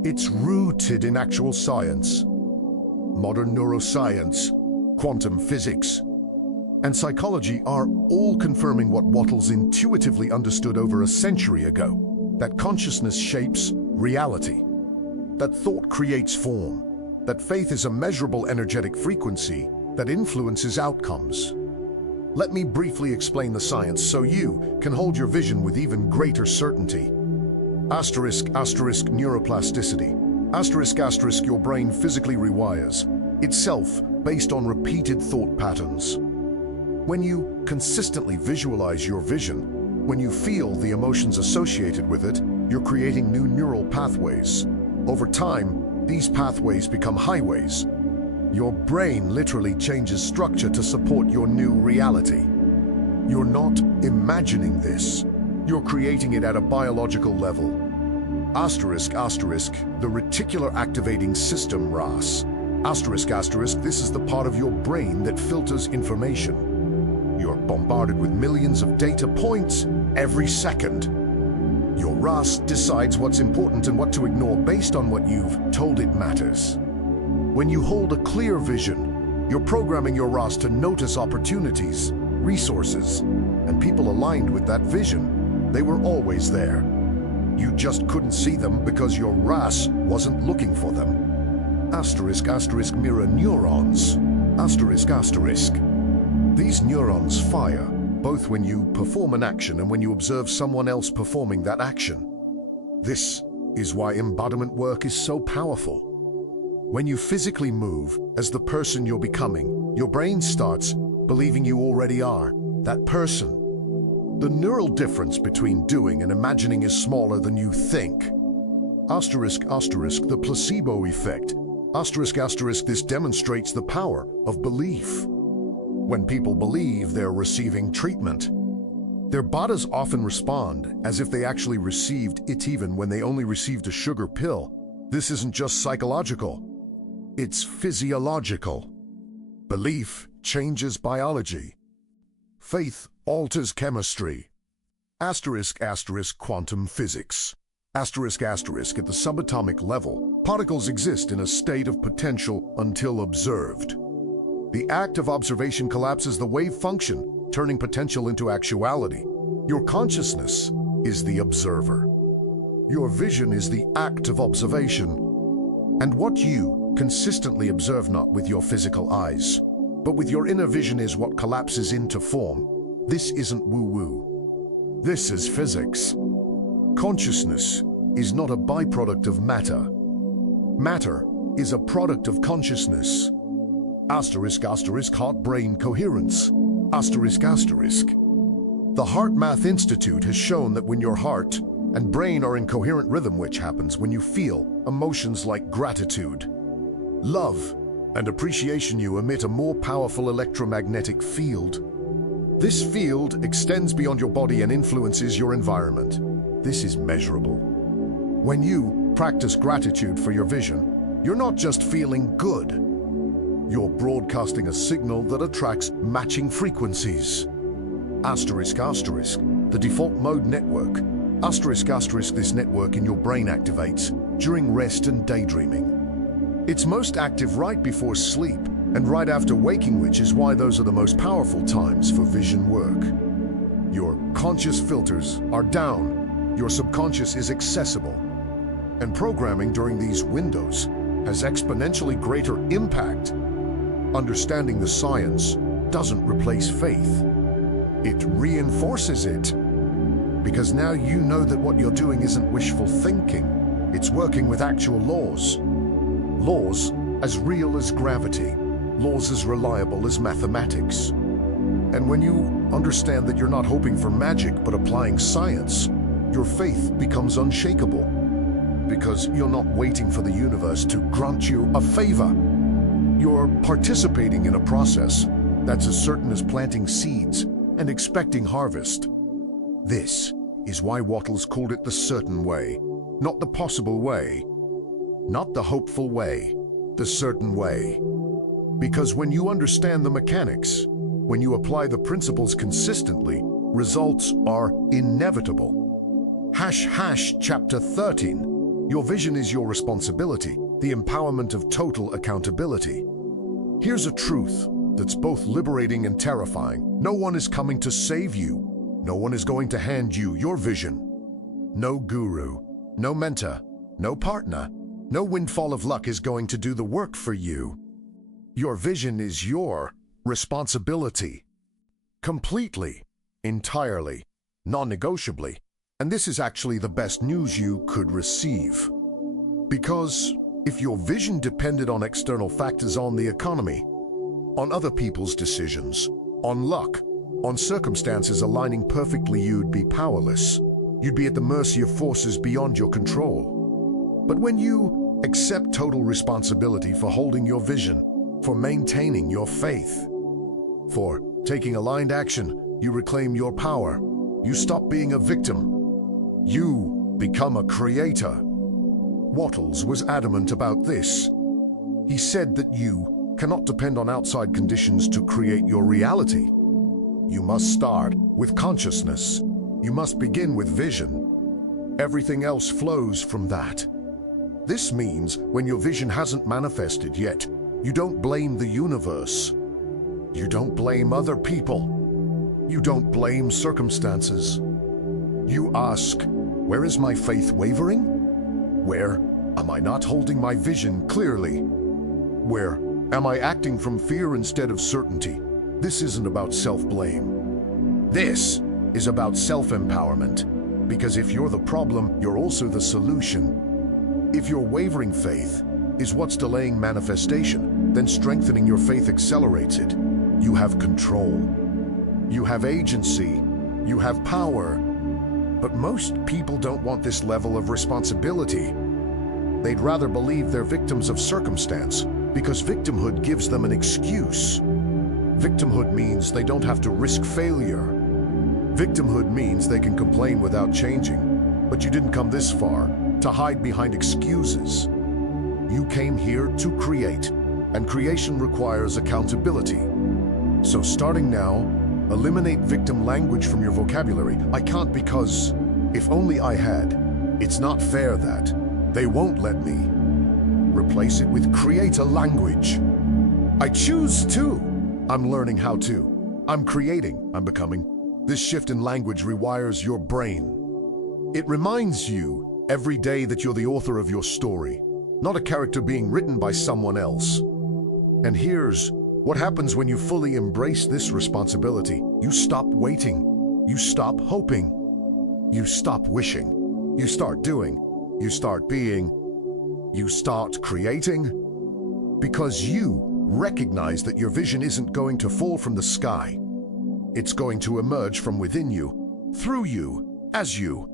It's rooted in actual science. Modern neuroscience, quantum physics, and psychology are all confirming what Wattles intuitively understood over a century ago, that consciousness shapes reality, that thought creates form, that faith is a measurable energetic frequency that influences outcomes. Let me briefly explain the science so you can hold your vision with even greater certainty. Asterisk asterisk neuroplasticity. Asterisk asterisk, your brain physically rewires itself based on repeated thought patterns. When you consistently visualize your vision, when you feel the emotions associated with it, you're creating new neural pathways. Over time, these pathways become highways. Your brain literally changes structure to support your new reality. You're not imagining this. You're creating it at a biological level. Asterisk asterisk, the reticular activating system RAS. Asterisk asterisk, this is the part of your brain that filters information. You're bombarded with millions of data points every second. Your RAS decides what's important and what to ignore based on what you've told it matters. When you hold a clear vision, you're programming your RAS to notice opportunities, resources, and people aligned with that vision. They were always there. You just couldn't see them because your RAS wasn't looking for them. Asterisk asterisk, mirror neurons. Asterisk asterisk. These neurons fire both when you perform an action and when you observe someone else performing that action. This is why embodiment work is so powerful. When you physically move as the person you're becoming, your brain starts believing you already are that person. The neural difference between doing and imagining is smaller than you think. Asterisk asterisk, the placebo effect. This demonstrates the power of belief. When people believe they're receiving treatment, their bodies often respond as if they actually received it even when they only received a sugar pill. This isn't just psychological, it's physiological. Belief changes biology. Faith alters chemistry. Quantum physics. At the subatomic level, particles exist in a state of potential until observed. The act of observation collapses the wave function, turning potential into actuality. Your consciousness is the observer. Your vision is the act of observation. And what you consistently observe not with your physical eyes, but with your inner vision is what collapses into form. This isn't woo-woo. This is physics. Consciousness is not a byproduct of matter. Matter is a product of consciousness. Heart-brain coherence. The Heart Math Institute has shown that when your heart and brain are in coherent rhythm, which happens when you feel emotions like gratitude, love, and appreciation, you emit a more powerful electromagnetic field. This field extends beyond your body and influences your environment. This is measurable. When you practice gratitude for your vision, you're not just feeling good. You're broadcasting a signal that attracts matching frequencies. The default mode network. This network in your brain activates during rest and daydreaming. It's most active right before sleep and right after waking, which is why those are the most powerful times for vision work. Your conscious filters are down. Your subconscious is accessible. And programming during these windows has exponentially greater impact. Understanding the science doesn't replace faith. It reinforces it. Because now you know that what you're doing isn't wishful thinking. It's working with actual laws. Laws as real as gravity. Laws as reliable as mathematics. And when you understand that you're not hoping for magic but applying science, your faith becomes unshakable. Because you're not waiting for the universe to grant you a favor. You're participating in a process that's as certain as planting seeds and expecting harvest. This is why Wattles called it the certain way, not the possible way, not the hopeful way, the certain way. Because when you understand the mechanics, when you apply the principles consistently, results are inevitable. Chapter 13. Your vision is your responsibility, the empowerment of total accountability. Here's a truth that's both liberating and terrifying. No one is coming to save you. No one is going to hand you your vision. No guru, no mentor, no partner, no windfall of luck is going to do the work for you. Your vision is your responsibility. Completely, entirely, non-negotiably. And this is actually the best news you could receive. Because if your vision depended on external factors, on the economy, on other people's decisions, on luck, on circumstances aligning perfectly, you'd be powerless. You'd be at the mercy of forces beyond your control. But when you accept total responsibility for holding your vision, for maintaining your faith, for taking aligned action, you reclaim your power. You stop being a victim. You become a creator. Wattles was adamant about this. He said that you cannot depend on outside conditions to create your reality. You must start with consciousness. You must begin with vision. Everything else flows from that. This means when your vision hasn't manifested yet, you don't blame the universe. You don't blame other people. You don't blame circumstances. You ask, where is my faith wavering? Where am I not holding my vision clearly? Where am I acting from fear instead of certainty? This isn't about self-blame. This is about self-empowerment. Because if you're the problem, you're also the solution. If your wavering faith is what's delaying manifestation, then strengthening your faith accelerates it. You have control. You have agency. You have power. But most people don't want this level of responsibility. They'd rather believe they're victims of circumstance because victimhood gives them an excuse. Victimhood means they don't have to risk failure. Victimhood means they can complain without changing. But you didn't come this far to hide behind excuses. You came here to create, and creation requires accountability. So starting now, eliminate victim language from your vocabulary. I can't because, if only I had. It's not fair that they won't let me. Replace it with create a language. I choose to. I'm learning how to. I'm creating. I'm becoming. This shift in language rewires your brain. It reminds you every day that you're the author of your story, not a character being written by someone else. And here's what happens when you fully embrace this responsibility. You stop waiting. You stop hoping. You stop wishing. You start doing. You start being. You start creating. Because you recognize that your vision isn't going to fall from the sky. It's going to emerge from within you, through you, as you.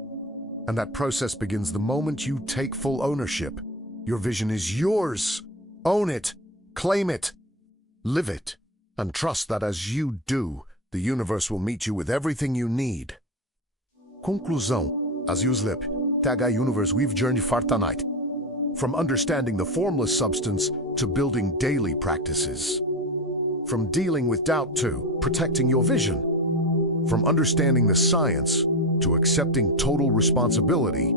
And that process begins the moment you take full ownership. Your vision is yours. Own it. Claim it. Live it. And trust that as you do, the universe will meet you with everything you need. Conclusão. As you slip, tag universe we've journeyed far tonight. From understanding the formless substance to building daily practices. From dealing with doubt to protecting your vision. From understanding the science to accepting total responsibility.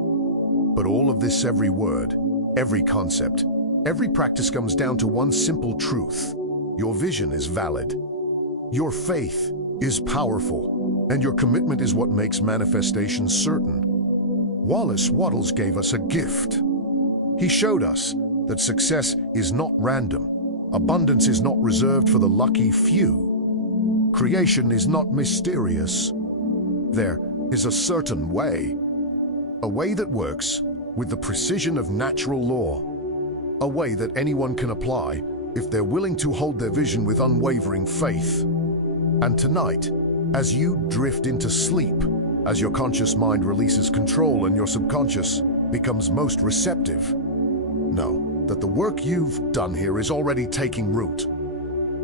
But all of this, every word, every concept, every practice comes down to one simple truth. Your vision is valid. Your faith is powerful. And your commitment is what makes manifestation certain. Wattles gave us a gift. He showed us that success is not random. Abundance is not reserved for the lucky few. Creation is not mysterious. There is a certain way. A way that works with the precision of natural law. A way that anyone can apply if they're willing to hold their vision with unwavering faith. And tonight, as you drift into sleep, as your conscious mind releases control and your subconscious becomes most receptive, know that the work you've done here is already taking root.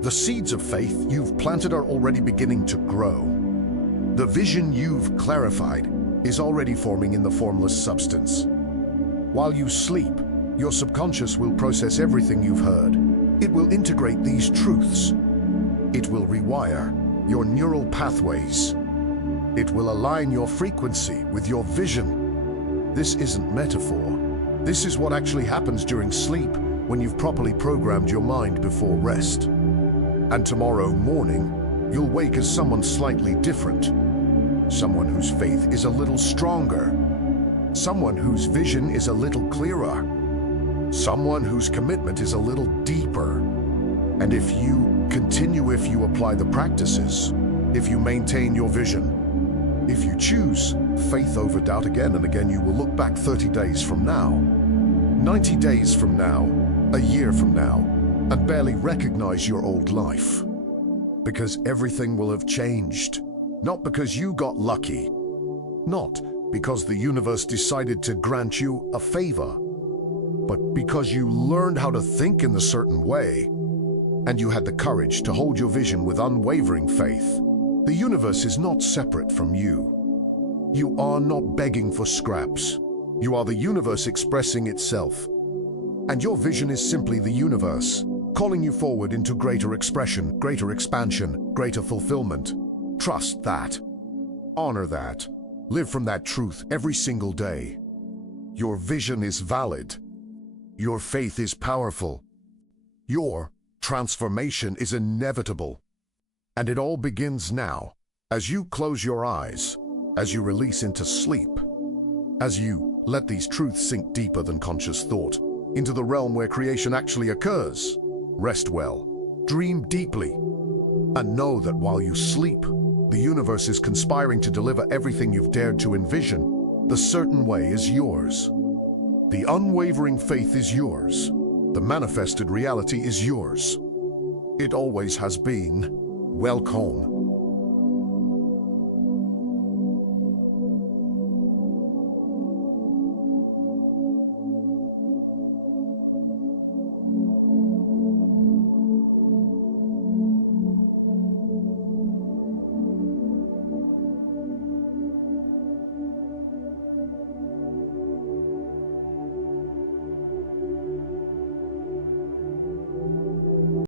The seeds of faith you've planted are already beginning to grow. The vision you've clarified is already forming in the formless substance. While you sleep, your subconscious will process everything you've heard. It will integrate these truths. It will rewire your neural pathways. It will align your frequency with your vision. This isn't metaphor. This is what actually happens during sleep when you've properly programmed your mind before rest. And tomorrow morning, you'll wake as someone slightly different. Someone whose faith is a little stronger. Someone whose vision is a little clearer. Someone whose commitment is a little deeper. And if you apply the practices, if you maintain your vision, if you choose faith over doubt again and again, you will look back 30 days from now, 90 days from now, a year from now, and barely recognize your old life. Because everything will have changed. Not because you got lucky. Not because the universe decided to grant you a favor. But because you learned how to think in a certain way, and you had the courage to hold your vision with unwavering faith. The universe is not separate from you. You are not begging for scraps. You are the universe expressing itself. And your vision is simply the universe, calling you forward into greater expression, greater expansion, greater fulfillment. Trust that. Honor that. Live from that truth every single day. Your vision is valid. Your faith is powerful. Your transformation is inevitable. And it all begins now, as you close your eyes, as you release into sleep, as you let these truths sink deeper than conscious thought, into the realm where creation actually occurs. Rest well, dream deeply, and know that while you sleep, the universe is conspiring to deliver everything you've dared to envision. The certain way is yours. The unwavering faith is yours. The manifested reality is yours. It always has been. Welcome.